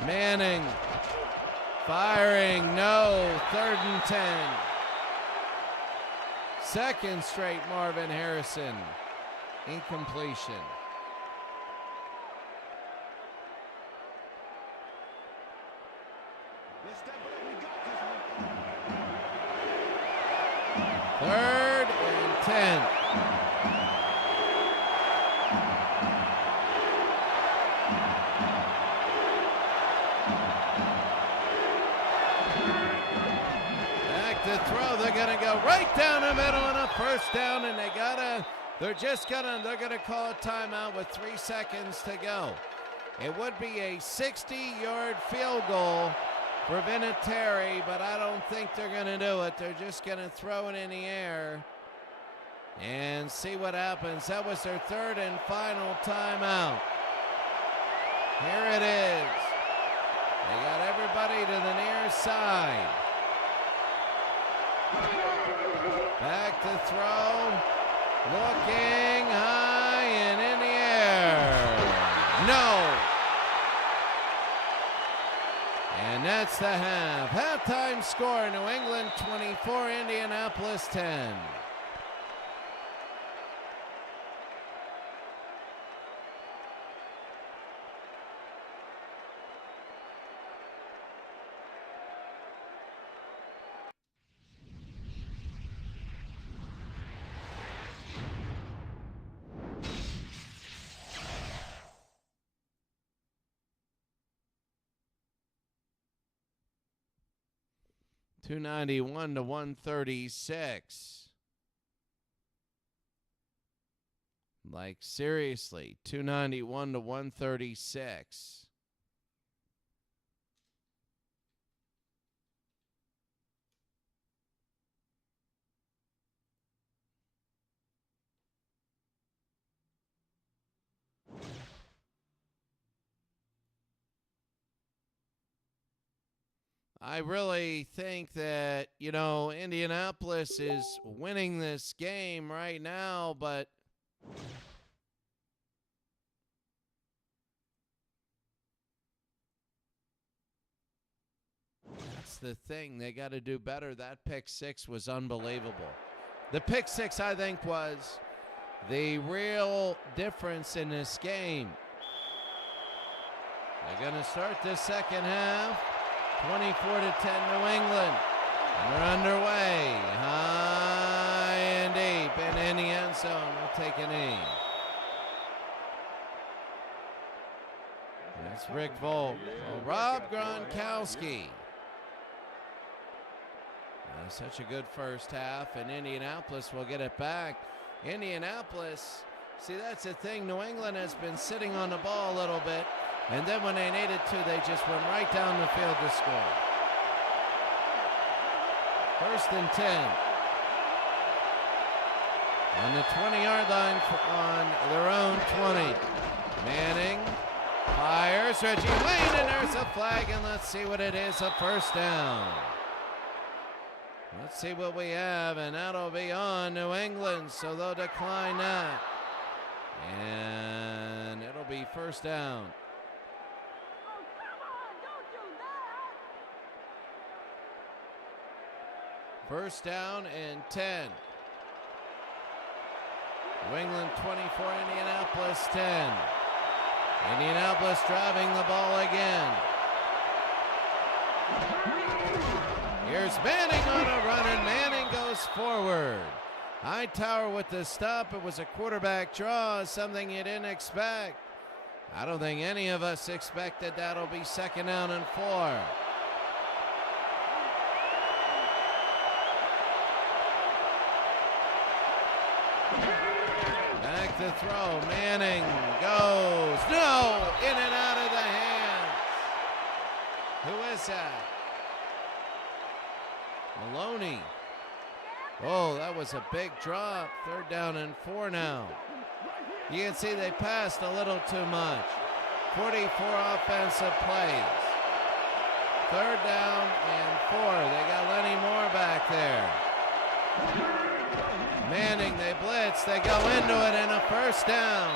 Manning firing, no. 3rd and 10. Second straight Marvin Harrison incompletion. Third and 10. Back to throw. They're going to go right down the middle on a 1st down, and they're going to call a timeout with 3 seconds to go. It would be a 60-yard field goal for Vinatieri, but I don't think they're going to do it. They're just going to throw it in the air and see what happens. That was their 3rd and final timeout. Here it is. They got everybody to the near side. Back to throw. Looking high and in the air. No. And that's the half. Halftime score, New England 24, Indianapolis 10. $291 to $136. Like, seriously, $291 to $136. I really think that, Indianapolis is winning this game right now, but that's the thing. They got to do better. That pick 6 was unbelievable. The pick 6, I think, was the real difference in this game. They're going to start this second half. 24-10 New England. And they're underway. High and deep. end zone will take a knee. That's Rick Volk. Oh, Rob Gronkowski. Such a good first half, and Indianapolis will get it back. Indianapolis, see, that's the thing. New England has been sitting on the ball a little bit, and then when they needed to, they just went right down the field to score. 1st and 10. On the 20-yard line on their own 20. Manning fires. Reggie Wayne, and there's a flag, and let's see what it is, a first down. Let's see what we have, and that'll be on New England, so they'll decline that. And it'll be first down. Oh, come on, don't do that. First down and 10. New England 24, Indianapolis 10. Indianapolis driving the ball again. Here's Manning on a run, and Manning goes forward. Hightower with the stop. It was a quarterback draw, something you didn't expect. I don't think any of us expected that'll be 2nd down and 4. Back to throw. Manning goes. No! In and out of the hands. Who is that? Maloney. Oh, that was a big drop. 3rd down and 4 now. You can see they passed a little too much. 44 offensive plays. 3rd down and 4. They got Lenny Moore back there. Manning, they blitz. They go into it, and a first down.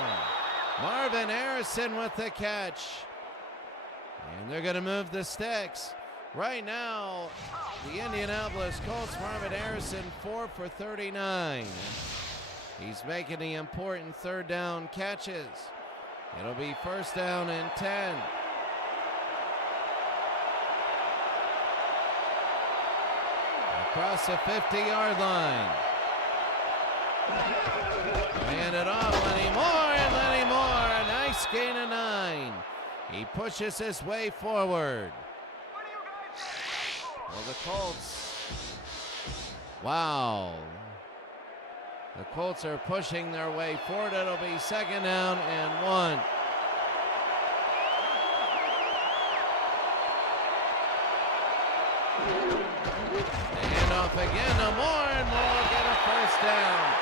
Marvin Harrison with the catch. And they're going to move the sticks. Right now, the Indianapolis Colts, Marvin Harrison, 4 for 39. He's making the important 3rd down catches. It'll be first down and 10. Across the 50-yard line. Hand it off, Lenny Moore, and Lenny Moore, a nice gain of 9. He pushes his way forward. Well, the Colts, wow. The Colts are pushing their way forward. It'll be 2nd down and 1. The handoff again to Moore, and Moore will get a first down.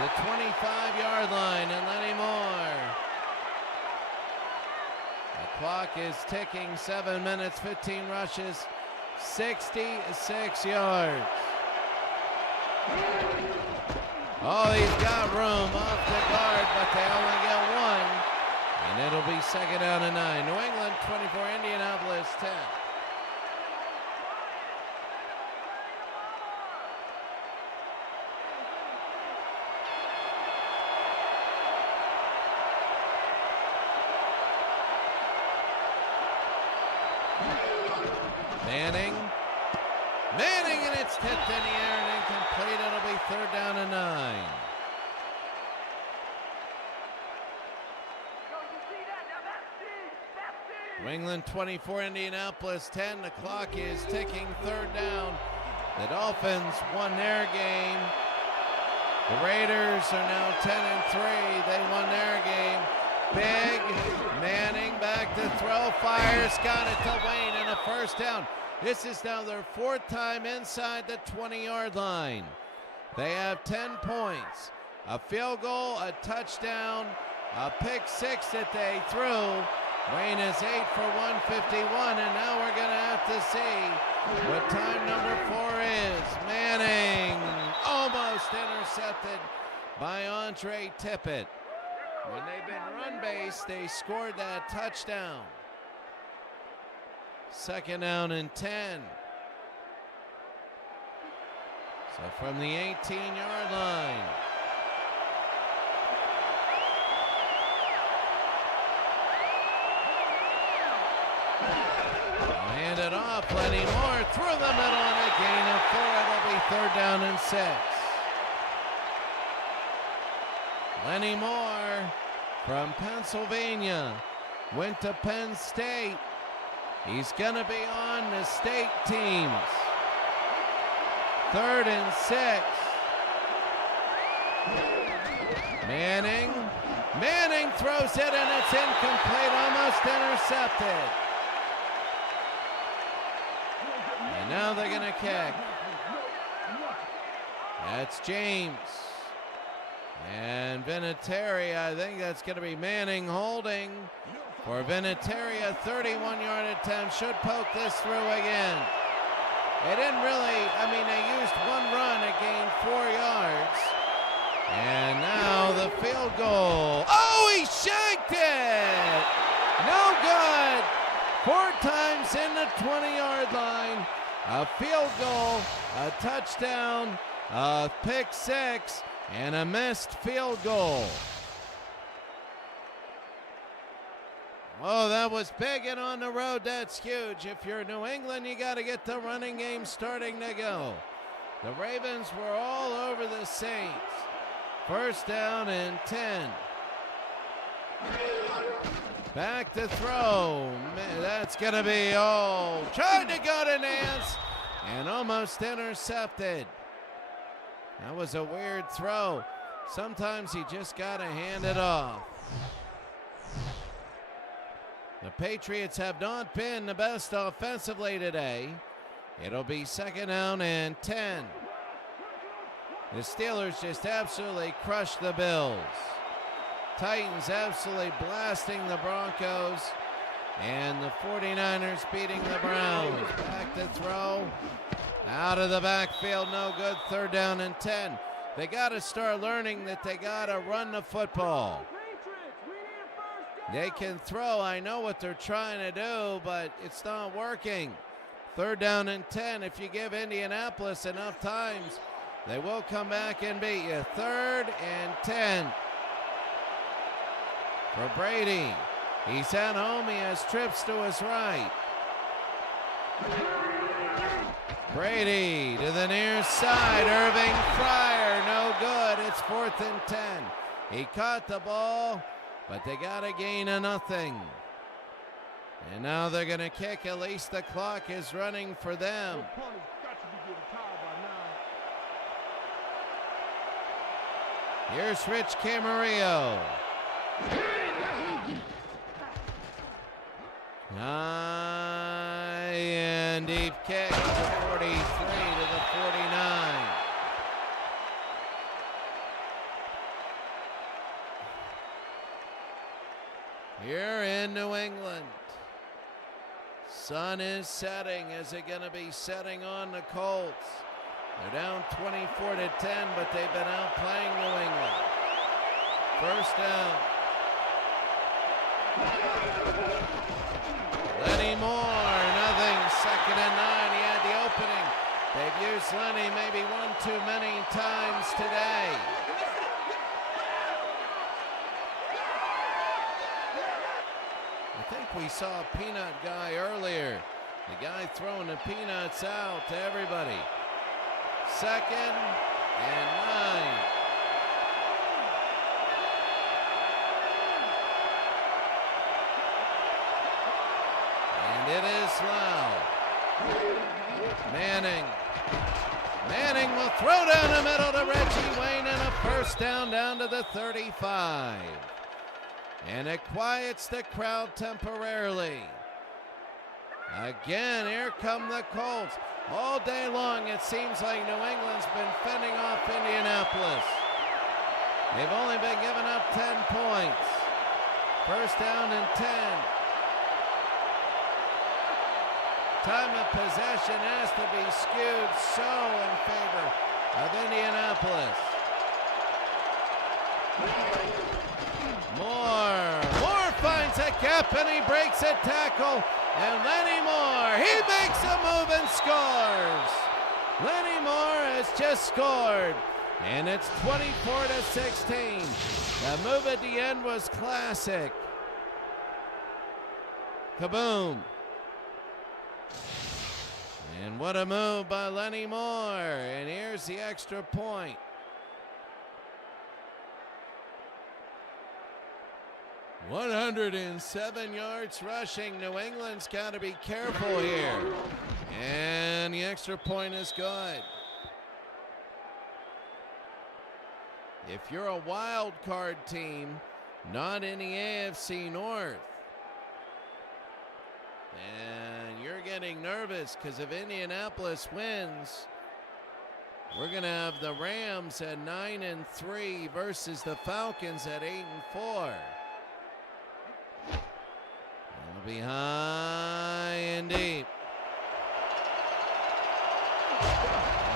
The 25-yard line, and Lenny Moore. The clock is ticking. 7 minutes, 15 rushes. 66 yards. Oh, he's got room off the guard, but they only get 1. And it'll be 2nd down and 9. New England 24, Indianapolis 10. Manning, and it's tipped in the air and incomplete. It'll be 3rd down and 9. New England 24, Indianapolis 10. The clock is ticking. 3rd down. The Dolphins won their game. The Raiders are now 10 and 3. They won their game. Big Manning back to throw. Fires, got it to Wayne, and a first down. This is now their 4th time inside the 20-yard line. They have 10 points. A field goal, a touchdown, a pick 6 that they threw. Wayne is 8 for 151, and now we're going to have to see what time number 4 is. Manning almost intercepted by Andre Tippett. When they've been run-based, they scored that touchdown. 2nd down and 10. So from the 18-yard line. Hand it off, Lenny Moore through the middle, and a gain of 4. It'll be 3rd down and 6. Lenny Moore from Pennsylvania went to Penn State. He's going to be on the state teams. 3rd and 6. Manning throws it, and it's incomplete, almost intercepted. And now they're going to kick. That's James. And Vinatieri, I think that's going to be Manning holding for Vinatieri. A 31-yard attempt, should poke this through again. They didn't really, they used one run, it gained 4 yards. And now the field goal. Oh, he shanked it! No good! 4 times in the 20-yard line. A field goal, a touchdown, a pick 6, and a missed field goal. Oh, that was big, and on the road, that's huge. If you're New England, you got to get the running game starting to go. The Ravens were all over the Saints. 1st down and 10. Back to throw. Man, that's going to be, tried to go to Nance and almost intercepted. That was a weird throw. Sometimes you just got to hand it off. The Patriots have not been the best offensively today. It'll be 2nd down and 10. The Steelers just absolutely crushed the Bills. Titans absolutely blasting the Broncos. And the 49ers beating the Browns. Back to throw. Out of the backfield, no good. 3rd down and 10. They got to start learning that they got to run the football. They can throw. I know what they're trying to do, but it's not working. 3rd down and 10. If you give Indianapolis enough times, they will come back and beat you. 3rd and 10. For Brady. He's at home. He has trips to his right. Brady to the near side. Irving Fryer. No good. It's 4th and 10. He caught the ball, but they got a gain of nothing. And now they're going to kick. At least the clock is running for them. Here's Rich Camarillo. High and deep kick to 43 to the 49. Here in New England, sun is setting. Is it going to be setting on the Colts? They're down 24 to 10, but they've been out playing New England. 1st down. Lenny Moore, nothing. 2nd and 9. He had the opening. They've used Lenny maybe one too many times today. I think we saw a peanut guy earlier. The guy throwing the peanuts out to everybody. 2nd and 9. And it is loud. Manning will throw down the middle to Reggie Wayne, and a 1st down to the 35. And it quiets the crowd temporarily. Again, here come the Colts. All day long, it seems like New England's been fending off Indianapolis. They've only been giving up 10 points. 1st down and 10. Time of possession has to be skewed so in favor of Indianapolis. Moore finds a gap and he breaks a tackle. And Lenny Moore, he makes a move and scores. Lenny Moore has just scored. And it's 24 to 16. The move at the end was classic. Kaboom. And what a move by Lenny Moore. And here's the extra point. 107 yards rushing. New England's got to be careful here. And the extra point is good. If you're a wild card team, not in the AFC North, and you're getting nervous because if Indianapolis wins, we're going to have the Rams at 9-3 versus the Falcons at 8-4. It'll be high and deep.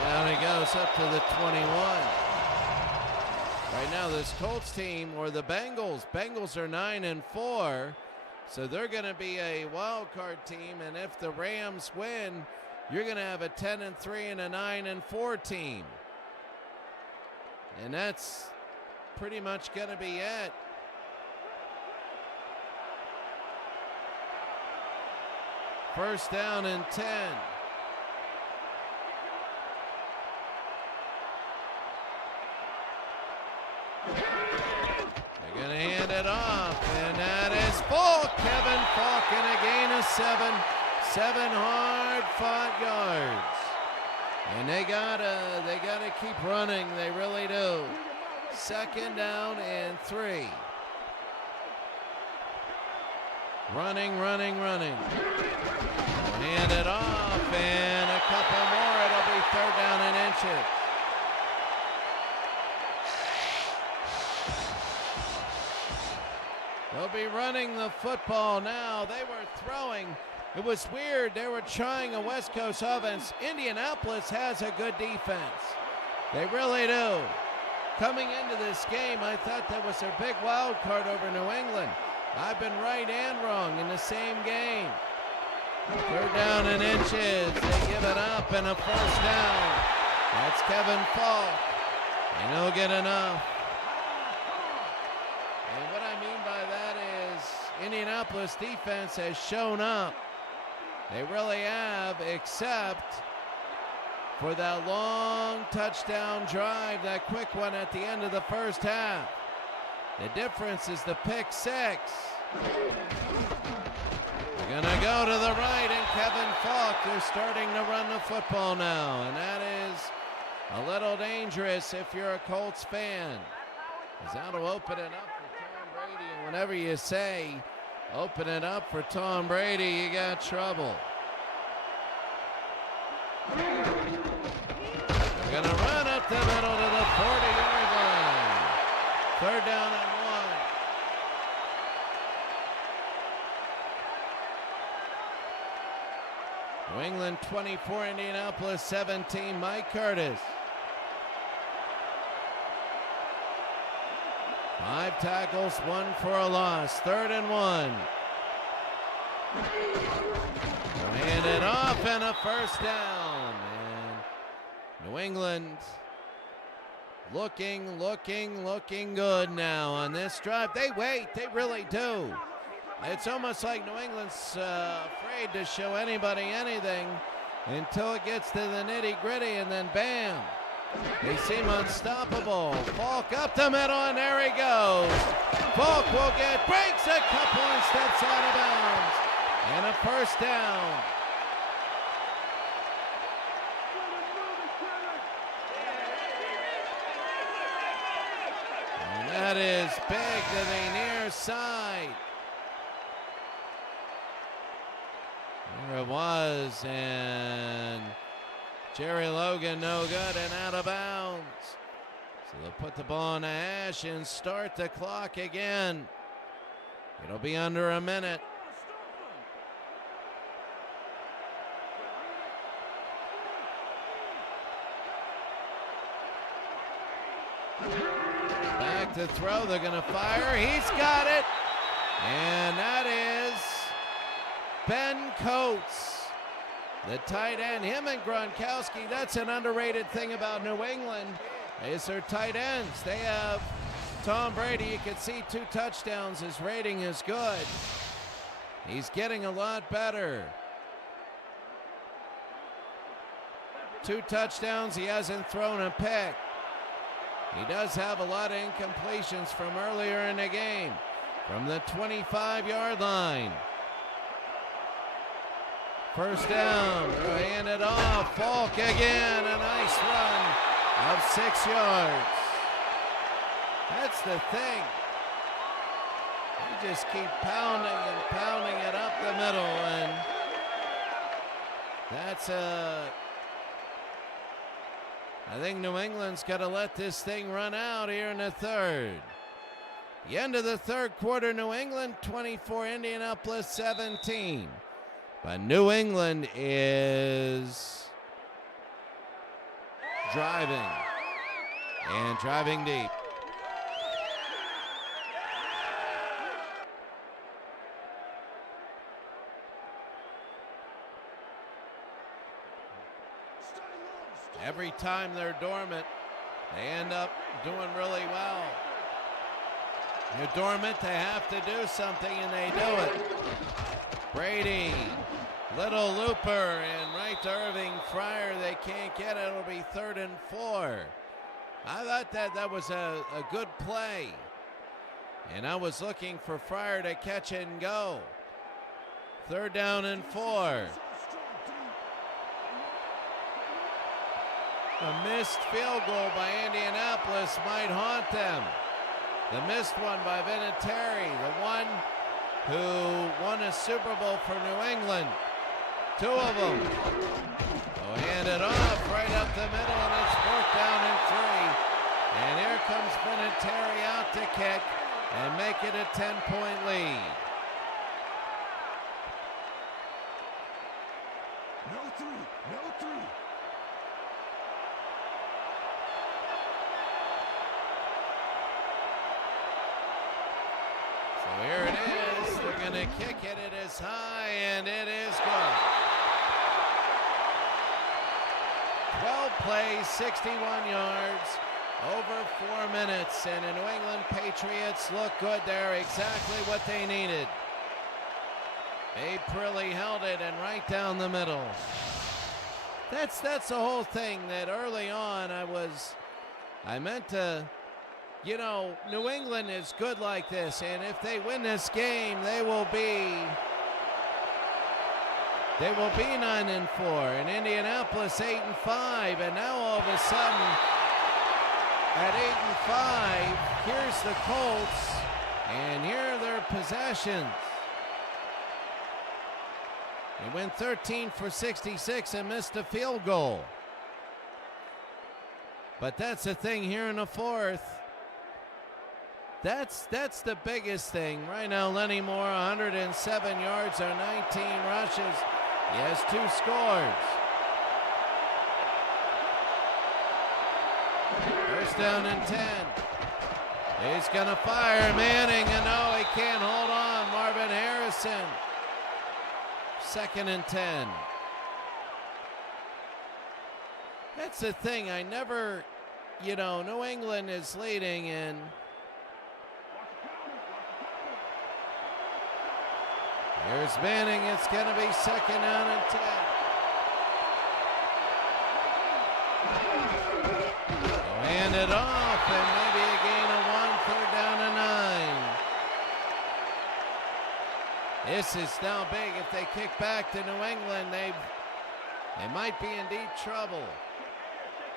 Down he goes up to the 21. Right now, this Colts team, or the Bengals are 9-4, so they're going to be a wild card team. And if the Rams win, you're going to have a 10-3 and a 9-4 team, and that's pretty much going to be it. First down and 10. They're going to hand it off, and that is full. Kevin Falk, and a gain of 7 hard-fought yards. And they gotta keep running. They really do. Second down and 3. Running. Hand it off, and a couple more. It'll be third down and inches. They'll be running the football now. They were throwing. It was weird. They were trying a West Coast offense. Indianapolis has a good defense. They really do. Coming into this game, I thought that was their big wild card over New England. I've been right and wrong in the same game. Third down and inches. They give it up, and a first down. That's Kevin Falk. And he'll get enough. And what I mean by that is Indianapolis defense has shown up. They really have, except for that long touchdown drive, that quick one at the end of the first half. The difference is the pick 6. They're going to go to the right, and Kevin Falk is starting to run the football now, and that is a little dangerous if you're a Colts fan. Because that'll open it up for Tom Brady, and whenever you say open it up for Tom Brady, you got trouble. They're going to run up the middle to the 40-yard line. Third down and 1. New England 24, Indianapolis 17. Mike Curtis. 5 tackles, 1 for a loss. Third and 1. Hand it off, and a first down. And New England looking good now on this drive. They wait, they really do. It's almost like New England's afraid to show anybody anything until it gets to the nitty-gritty, and then bam. They seem unstoppable. Falk up the middle, and there he goes. Falk breaks a couple and steps out of bounds. And a first down. And that is big to the near side. There it was, and Jerry Logan no good and out of bounds. So they'll put the ball in the hash and start the clock again. It'll be under a minute. Back to throw, they're gonna fire, he's got it, and that is Ben Coates, the tight end. Him and Gronkowski, that's an underrated thing about New England, is their tight ends. They have Tom Brady, you can see 2 touchdowns, his rating is good. He's getting a lot better. 2 touchdowns, he hasn't thrown a pick. He does have a lot of incompletions from earlier in the game. from the 25-yard line. First down, they'll hand it off. Falk again, a nice run of 6 yards. That's the thing. You just keep pounding and pounding it up the middle, and that's I think New England's got to let this thing run out here in the third. The end of the third quarter, New England 24, Indianapolis 17. But New England is driving and driving deep. Every time they're dormant, they end up doing really well. They're dormant, they have to do something, and they do it. Brady, little looper, and right to Irving Fryer. They can't get it. It'll be 3rd and 4. I thought that was a good play, and I was looking for Fryer to catch it and go. 3rd down and 4. A missed field goal by Indianapolis might haunt them. The missed one by Vinatieri, the one who won a Super Bowl for New England. 2 of them. Oh, hand it off right up the middle, and it's 4th down and 3. And here comes Vinatieri out to kick and make it a 10-point lead. No three. So here it is. They're going to kick it. It is high, and it is good. 12 plays, 61 yards, over 4 minutes, and the New England Patriots look good. They're exactly what they needed. Abe Prilly held it, and right down the middle. That's the whole thing, that early on I meant to, you know, New England is good like this, and if they win this game, they will be 9 and 4, and Indianapolis 8 and 5, and now all of a sudden at 8 and 5, here's the Colts, and here are their possessions. They went 13 for 66 and missed a field goal. But that's the thing here in the fourth. That's the biggest thing. Right now, Lenny Moore, 107 yards or 19 rushes. He has 2 scores. First down and 10. He's going to fire Manning, and no, he can't hold on. Marvin Harrison. 2nd and 10. That's the thing. I never, New England is leading, and here's Manning. It's going to be 2nd down and 10. They'll hand it off, and maybe a gain of 1, 3rd down and 9. This is now big. If they kick back to New England, they might be in deep trouble.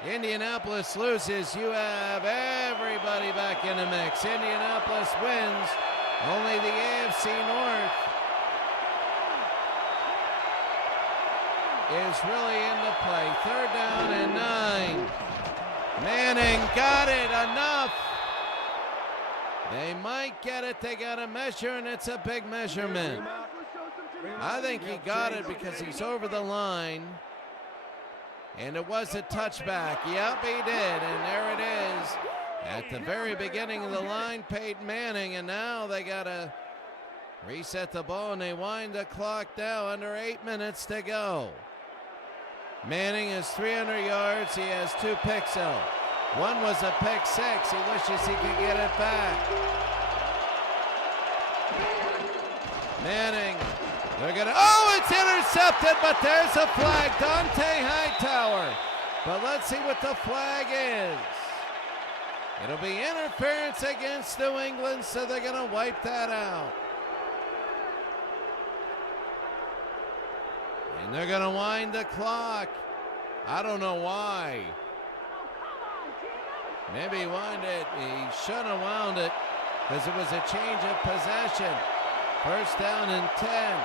Indianapolis loses. You have everybody back in the mix. Indianapolis wins. Only the AFC North is really into play. 3rd down and 9. Manning got it. Enough. They might get it. They got to measure, and it's a big measurement. I think he got it because he's over the line. And it was a touchback. Yep, he did. And there it is. At the very beginning of the line, Peyton Manning. And now they got to reset the ball, and they wind the clock down. Under 8 minutes to go. Manning has 300 yards. He has 2 picks out. One was a pick 6. He wishes he could get it back. Manning. They're going to, it's intercepted, but there's a flag. Dante Hightower. But let's see what the flag is. It'll be interference against New England, so they're going to wipe that out. And they're going to wind the clock. I don't know why. Maybe he wound it. He shouldn't have wound it because it was a change of possession. First down and 10.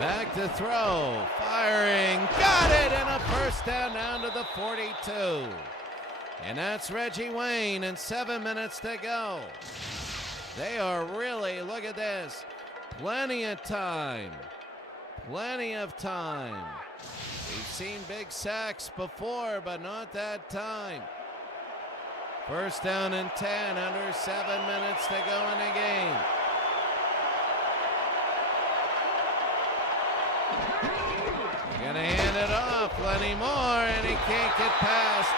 Back to throw. Firing. Got it! And a first down to the 42. And that's Reggie Wayne, and 7 minutes to go. They are really, look at this. Plenty of time. Plenty of time. We've seen big sacks before, but not that time. First down and 10, under 7 minutes to go in the game. They're gonna hand it off, Lenny Moore, and he can't get past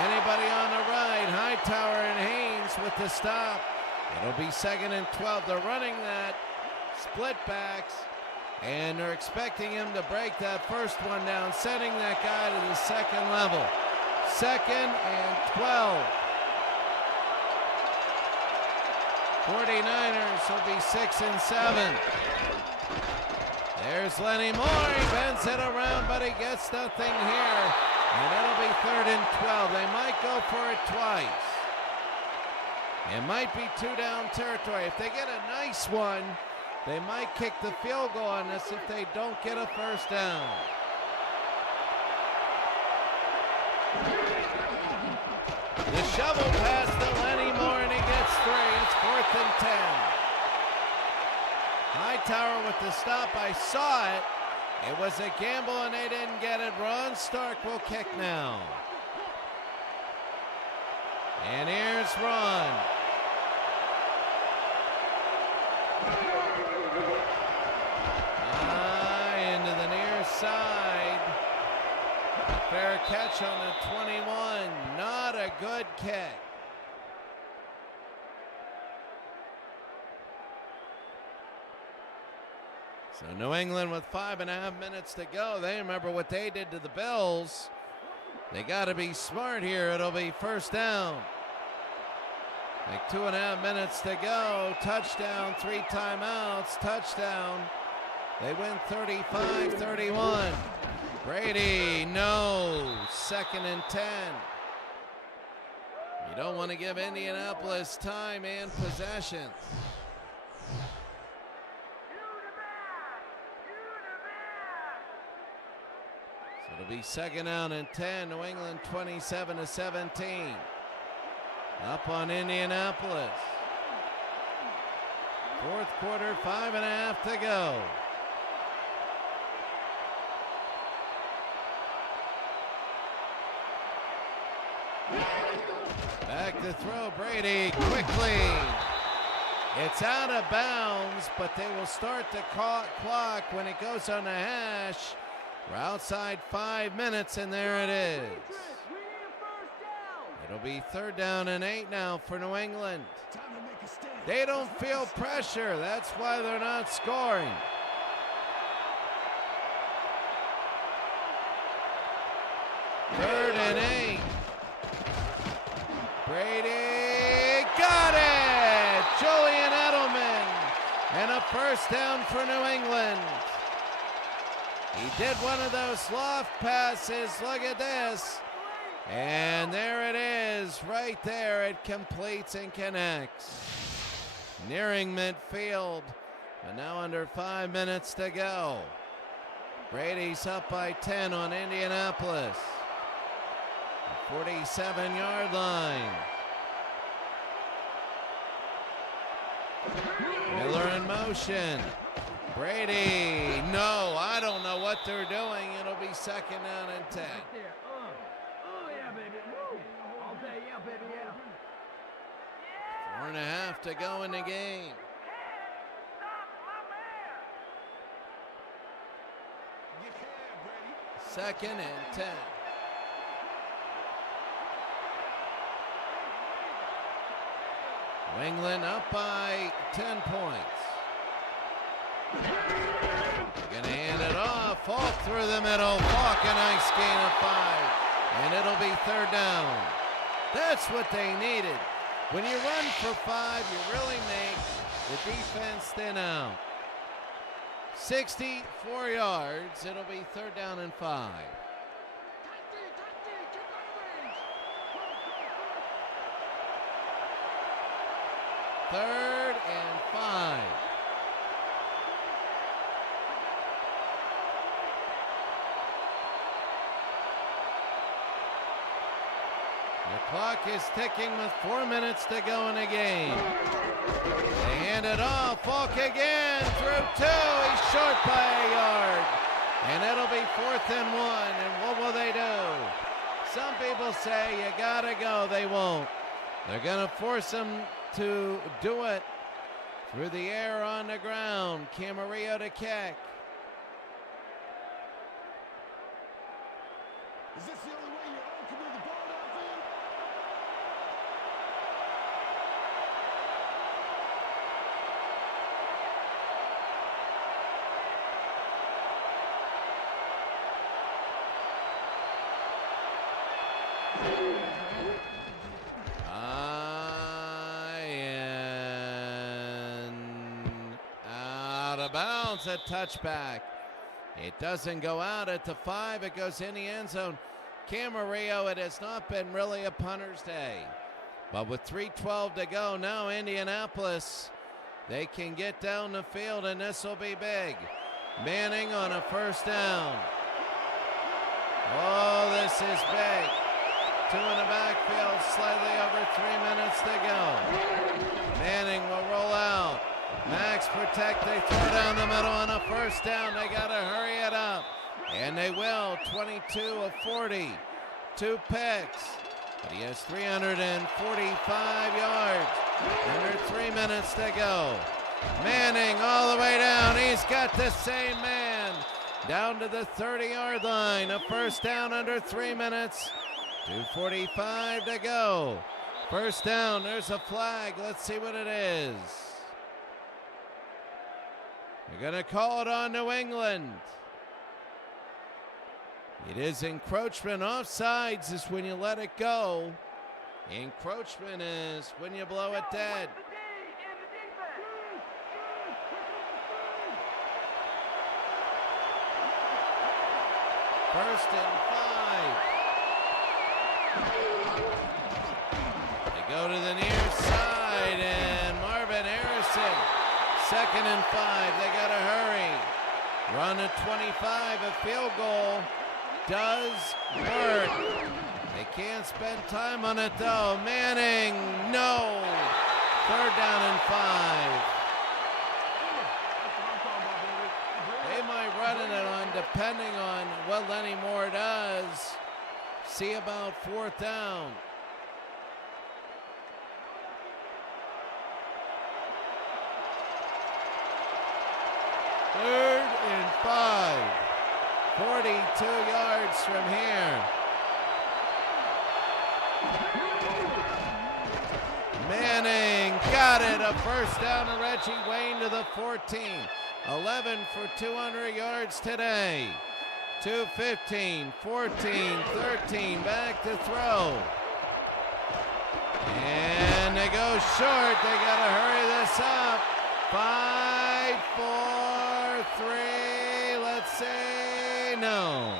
anybody on the right. Hightower and Haynes with the stop. It'll be 2nd and 12. They're running that split backs, and they're expecting him to break that first one down, sending that guy to the second level. 2nd and 12. 49ers will be 6 and 7. There's Lenny Moore. He bends it around, but he gets nothing here. And it'll be 3rd and 12. They might go for it twice. It might be 2-down territory. If they get a nice one, they might kick the field goal on this if they don't get a first down. The shovel pass to Lenny Moore, and he gets 3. It's 4th and 10. Hightower with the stop. I saw it. It was a gamble, and they didn't get it. Ron Stark will kick now. And here's Ron. Into the near side. Fair catch on the 21. Not a good kick. So New England with 5.5 minutes to go. They remember what they did to the Bills. They got to be smart here. It'll be first down. Like 2.5 minutes to go. Touchdown, 3 timeouts. Touchdown. They win 35-31. Brady, no. 2nd and 10. You don't want to give Indianapolis time and possession. So it'll be 2nd down and 10. New England 27-17. Up on Indianapolis. 4th quarter, 5.5 to go. Back to throw, Brady quickly. It's out of bounds, but they will start the clock when it goes on the hash. We're outside 5 minutes, and there it is. It'll be 3rd down and 8 now for New England. They don't feel pressure. That's why they're not scoring. Third and 8. Brady got it! Julian Edelman. And a first down for New England. He did one of those loft passes. Look at this. And there it is. Right there. It completes and connects. Nearing midfield. But now under 5 minutes to go. Brady's up by 10 on Indianapolis. 47-yard line. Miller in motion. Brady, no, I don't know what they're doing. It'll be 2nd down and 10. Oh, yeah, baby. Woo. All day, yeah, baby, yeah. 4.5 to go in the game. Second and 10. New England up by 10 points. They're going to hand it off. Falk through the middle. Falk, a nice gain of 5. and it'll be third down. That's what they needed. When you run for 5, you really make the defense thin out. 64 yards. It'll be third down and 5. Third and 5. The clock is ticking with 4 minutes to go in the game. They hand it off. Falk again through 2. He's short by a yard. And it'll be 4th and 1. And what will they do? Some people say you gotta go. They won't. They're gonna force him to do it through the air on the ground. Camarillo to kick. Is this the only way your own can move the ball downfield? Out of bounds, a touchback. It doesn't go out at the 5. It goes in the end zone. Camarillo, it has not been really a punter's day. But with 3:12 to go now, Indianapolis, they can get down the field, and this will be big. Manning on a first down. Oh, this is big. 2 in the backfield, slightly over 3 minutes to go. Manning will roll out. Max protect, they throw down the middle on a first down. They got to hurry it up. And they will, 22 of 40. 2 picks. But he has 345 yards. Under 3 minutes to go. Manning all the way down. He's got the same man. Down to the 30-yard line. A first down under 3 minutes. 2:45 to go. First down, there's a flag. Let's see what it is. They're going to call it on New England. It is encroachment. Offsides is when you let it go. Encroachment is when you blow it dead. First and 5. They go to the near side, and Marvin Harrison. 2nd and 5. They got to hurry. Run at 25. A field goal does work. They can't spend time on it though. Manning, no. 3rd down and 5. They might run it on depending on what Lenny Moore does. See about 4th down. Third and 5. 42 yards from here. Manning got it. A first down to Reggie Wayne to the 14. 11 for 200 yards today. 2:15, 14, 13, back to throw. And they go short. They got to hurry this up. 5, 4, 3, let's say no.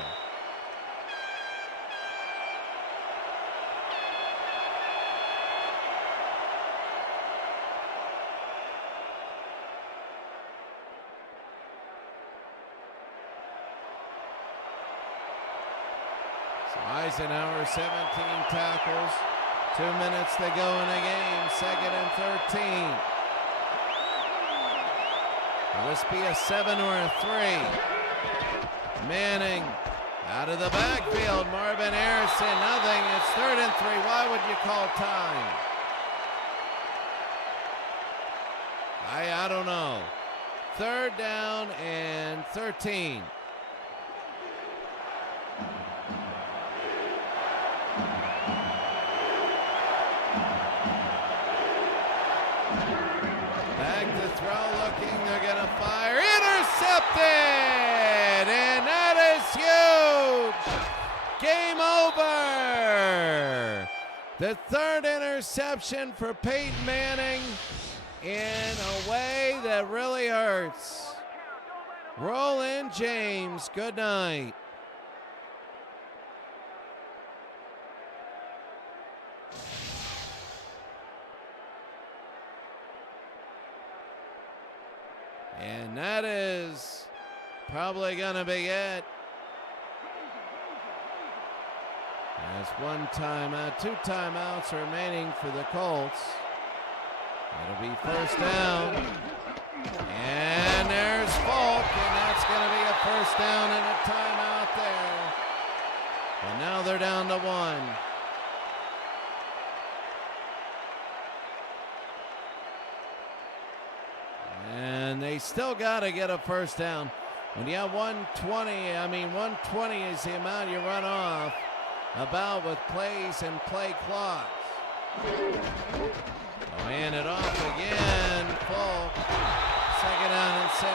So Eisenhower, 17 tackles. 2 minutes to go in the game. 2nd and 13. Will this be a 7 or a 3? Manning out of the backfield. Marvin Harrison, nothing. It's 3rd and 3. Why would you call time? I don't know. 3rd down and 13. Throw looking, they're going to fire. Intercepted! And that is huge! Game over! The third interception for Peyton Manning in a way that really hurts. Roll in, James. Good night. And that is probably going to be it. There's one timeout, 2 timeouts remaining for the Colts. It'll be first down. And there's Falk, and that's going to be a first down and a timeout there. And now they're down to 1. And they still got to get a first down. When you have 120 is the amount you run off about with plays and play clocks. Hand it off again. Falk. Second down and 6.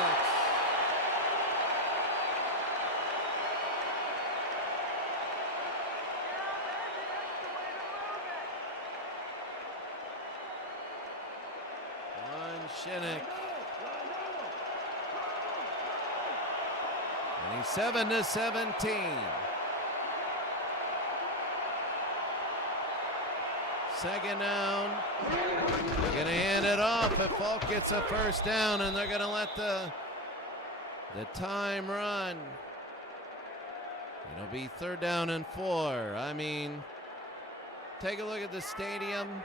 Shinnick. 27-17. Second down. They're going to hand it off if Falk gets a first down, and they're going to let the time run. It'll be third down and 4. I mean, take a look at the stadium.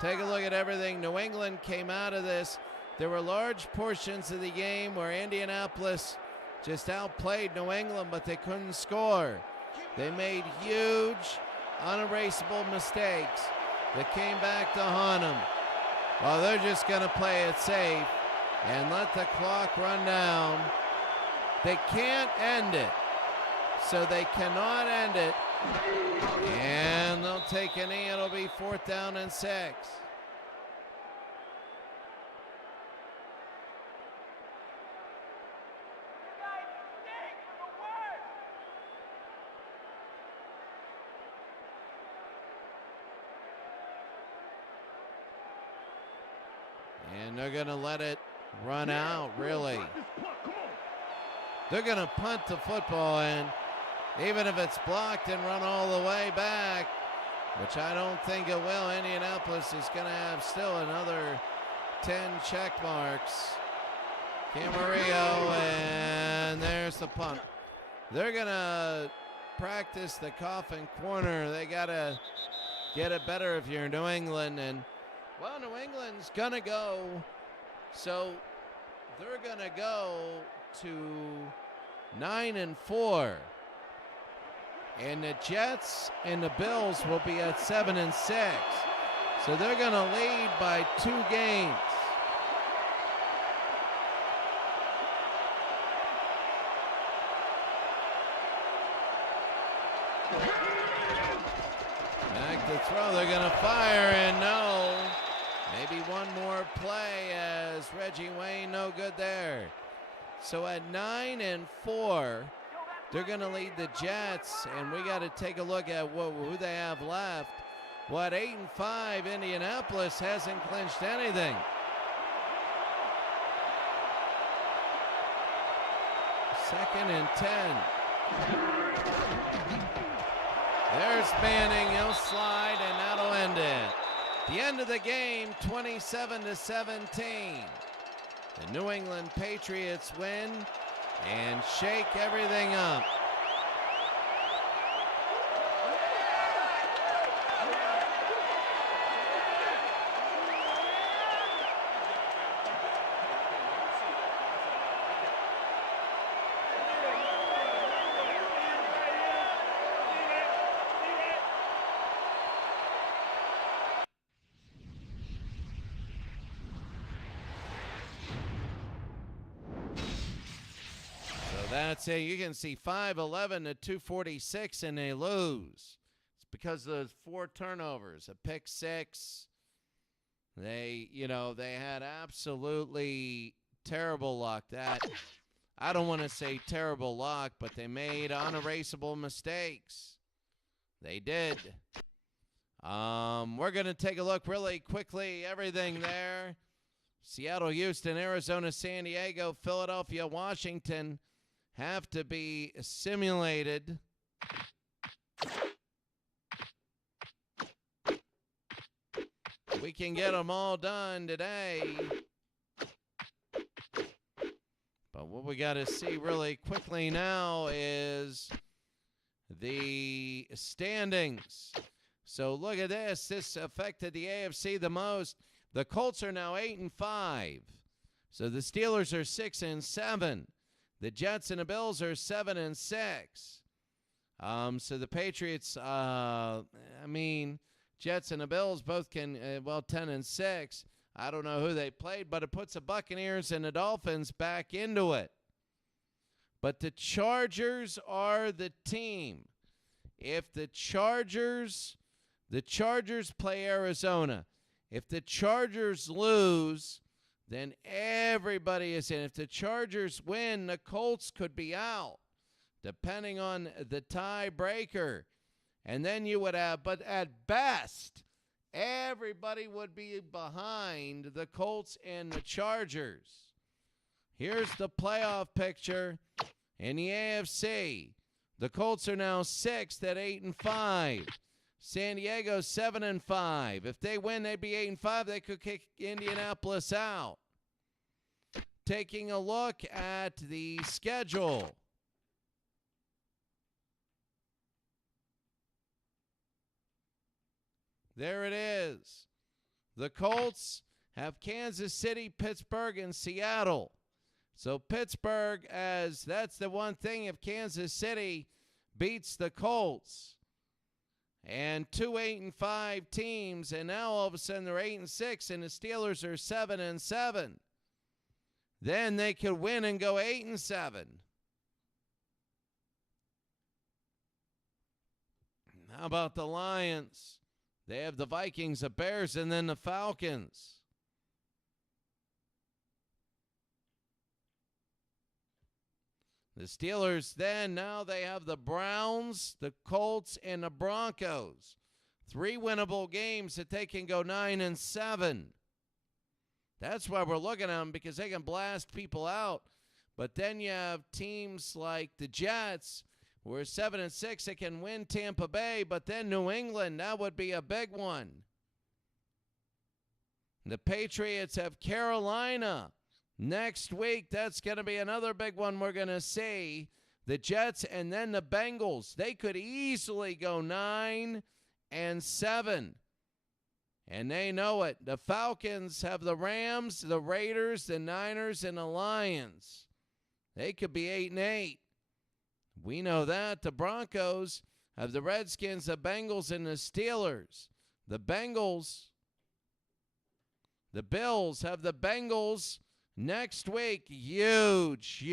Take a look at everything. New England came out of this. There were large portions of the game where Indianapolis just outplayed New England, but they couldn't score. They made huge, unerasable mistakes that came back to haunt them. Well, they're just going to play it safe and let the clock run down. They can't end it, so they cannot end it. And they'll take a knee. It'll be fourth down and 6. And they're going to let it run out, really. They're going to punt the football, and even if it's blocked and run all the way back, which I don't think it will, Indianapolis is going to have still another 10 check marks. Camarillo, and there's the punt. They're going to practice the coffin corner. They got to get it better if you're New England. And, well, New England's going to go. So they're going to go to 9-4. And the Jets and the Bills will be at 7-6. So they're going to lead by 2 games. Back to throw. They're going to fire, and no. Maybe one more play as Reggie Wayne, no good there. So at 9-4, they're going to lead the Jets, and we got to take a look at who they have left. What, 8-5, Indianapolis hasn't clinched anything. Second and 10. There's Manning. He'll slide, and that'll end it. The end of the game, 27-17. The New England Patriots win and shake everything up. That's it. You can see 5-11 to 246, and they lose. It's because of those 4 turnovers, a pick 6. They had absolutely terrible luck. I don't want to say terrible luck, but they made unerasable mistakes. They did. We're going to take a look really quickly. Everything there. Seattle, Houston, Arizona, San Diego, Philadelphia, Washington have to be simulated. We can get them all done today. But what we got to see really quickly now is the standings. So look at this. This affected the AFC the most. The Colts are now 8-5. So the Steelers are 6-7. The Jets and the Bills are 7-6. So the Patriots, Jets and the Bills both can, 10-6. I don't know who they played, but it puts the Buccaneers and the Dolphins back into it. But the Chargers are the team. If the Chargers play Arizona. If the Chargers lose, then everybody is in. If the Chargers win, the Colts could be out, depending on the tiebreaker. And then you would have, but at best, everybody would be behind the Colts and the Chargers. Here's the playoff picture in the AFC. The Colts are now 6th at 8-5. San Diego 7-5. If they win, they'd be 8-5. They could kick Indianapolis out. Taking a look at the schedule. There it is. The Colts have Kansas City, Pittsburgh, and Seattle. So Pittsburgh, as that's the one thing, if Kansas City beats the Colts, and 2 8-5 teams, and now all of a sudden they're 8-6, and the Steelers are 7-7. Then they could win and go 8-7. How about the Lions? They have the Vikings, the Bears, and then the Falcons. The Steelers then, now they have the Browns, the Colts, and the Broncos. 3 winnable games that they can go 9-7. That's why we're looking at them, because they can blast people out. But then you have teams like the Jets, who are 7-6. They can win Tampa Bay, but then New England, that would be a big one. The Patriots have Carolina. Next week, that's going to be another big one we're going to see. The Jets and then the Bengals. They could easily go 9-7. And they know it. The Falcons have the Rams, the Raiders, the Niners, and the Lions. They could be 8-8. We know that. The Broncos have the Redskins, the Bengals, and the Steelers. The Bills have the Bengals next week. Huge.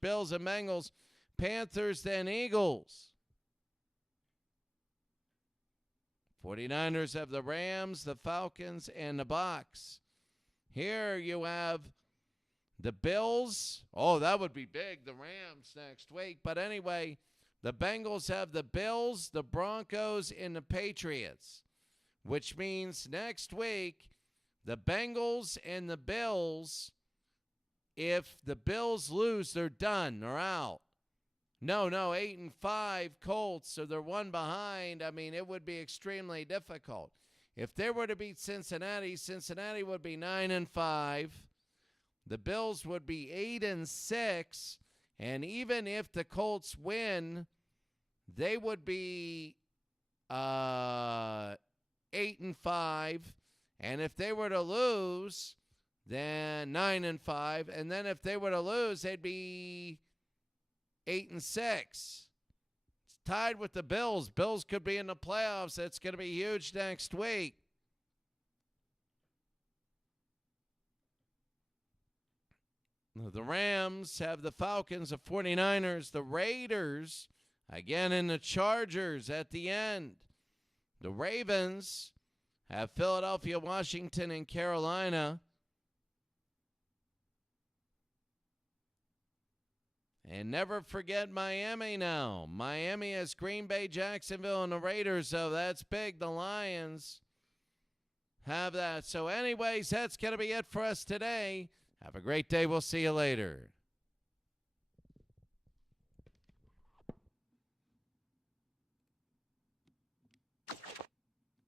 Bills and Bengals. Panthers, then Eagles. 49ers have the Rams, the Falcons, and the Bucs. Here you have the Bills. Oh, that would be big, the Rams next week. But anyway, the Bengals have the Bills, the Broncos, and the Patriots, which means next week, the Bengals and the Bills, if the Bills lose, they're done. They're out. No, 8-5 Colts, so they're one behind. I mean, it would be extremely difficult. If they were to beat Cincinnati, Cincinnati would be 9-5. The Bills would be 8-6. And even if the Colts win, they would be 8-5. And if they were to lose, then 9-5. And then if they were to lose, they'd be 8-6. It's tied with the Bills. Bills could be in the playoffs. That's going to be huge next week. The Rams have the Falcons, the 49ers, the Raiders, again in the Chargers at the end. The Ravens have Philadelphia, Washington, and Carolina. And never forget Miami now. Miami has Green Bay, Jacksonville, and the Raiders, so that's big. The Lions have that. So anyways, that's going to be it for us today. Have a great day. We'll see you later.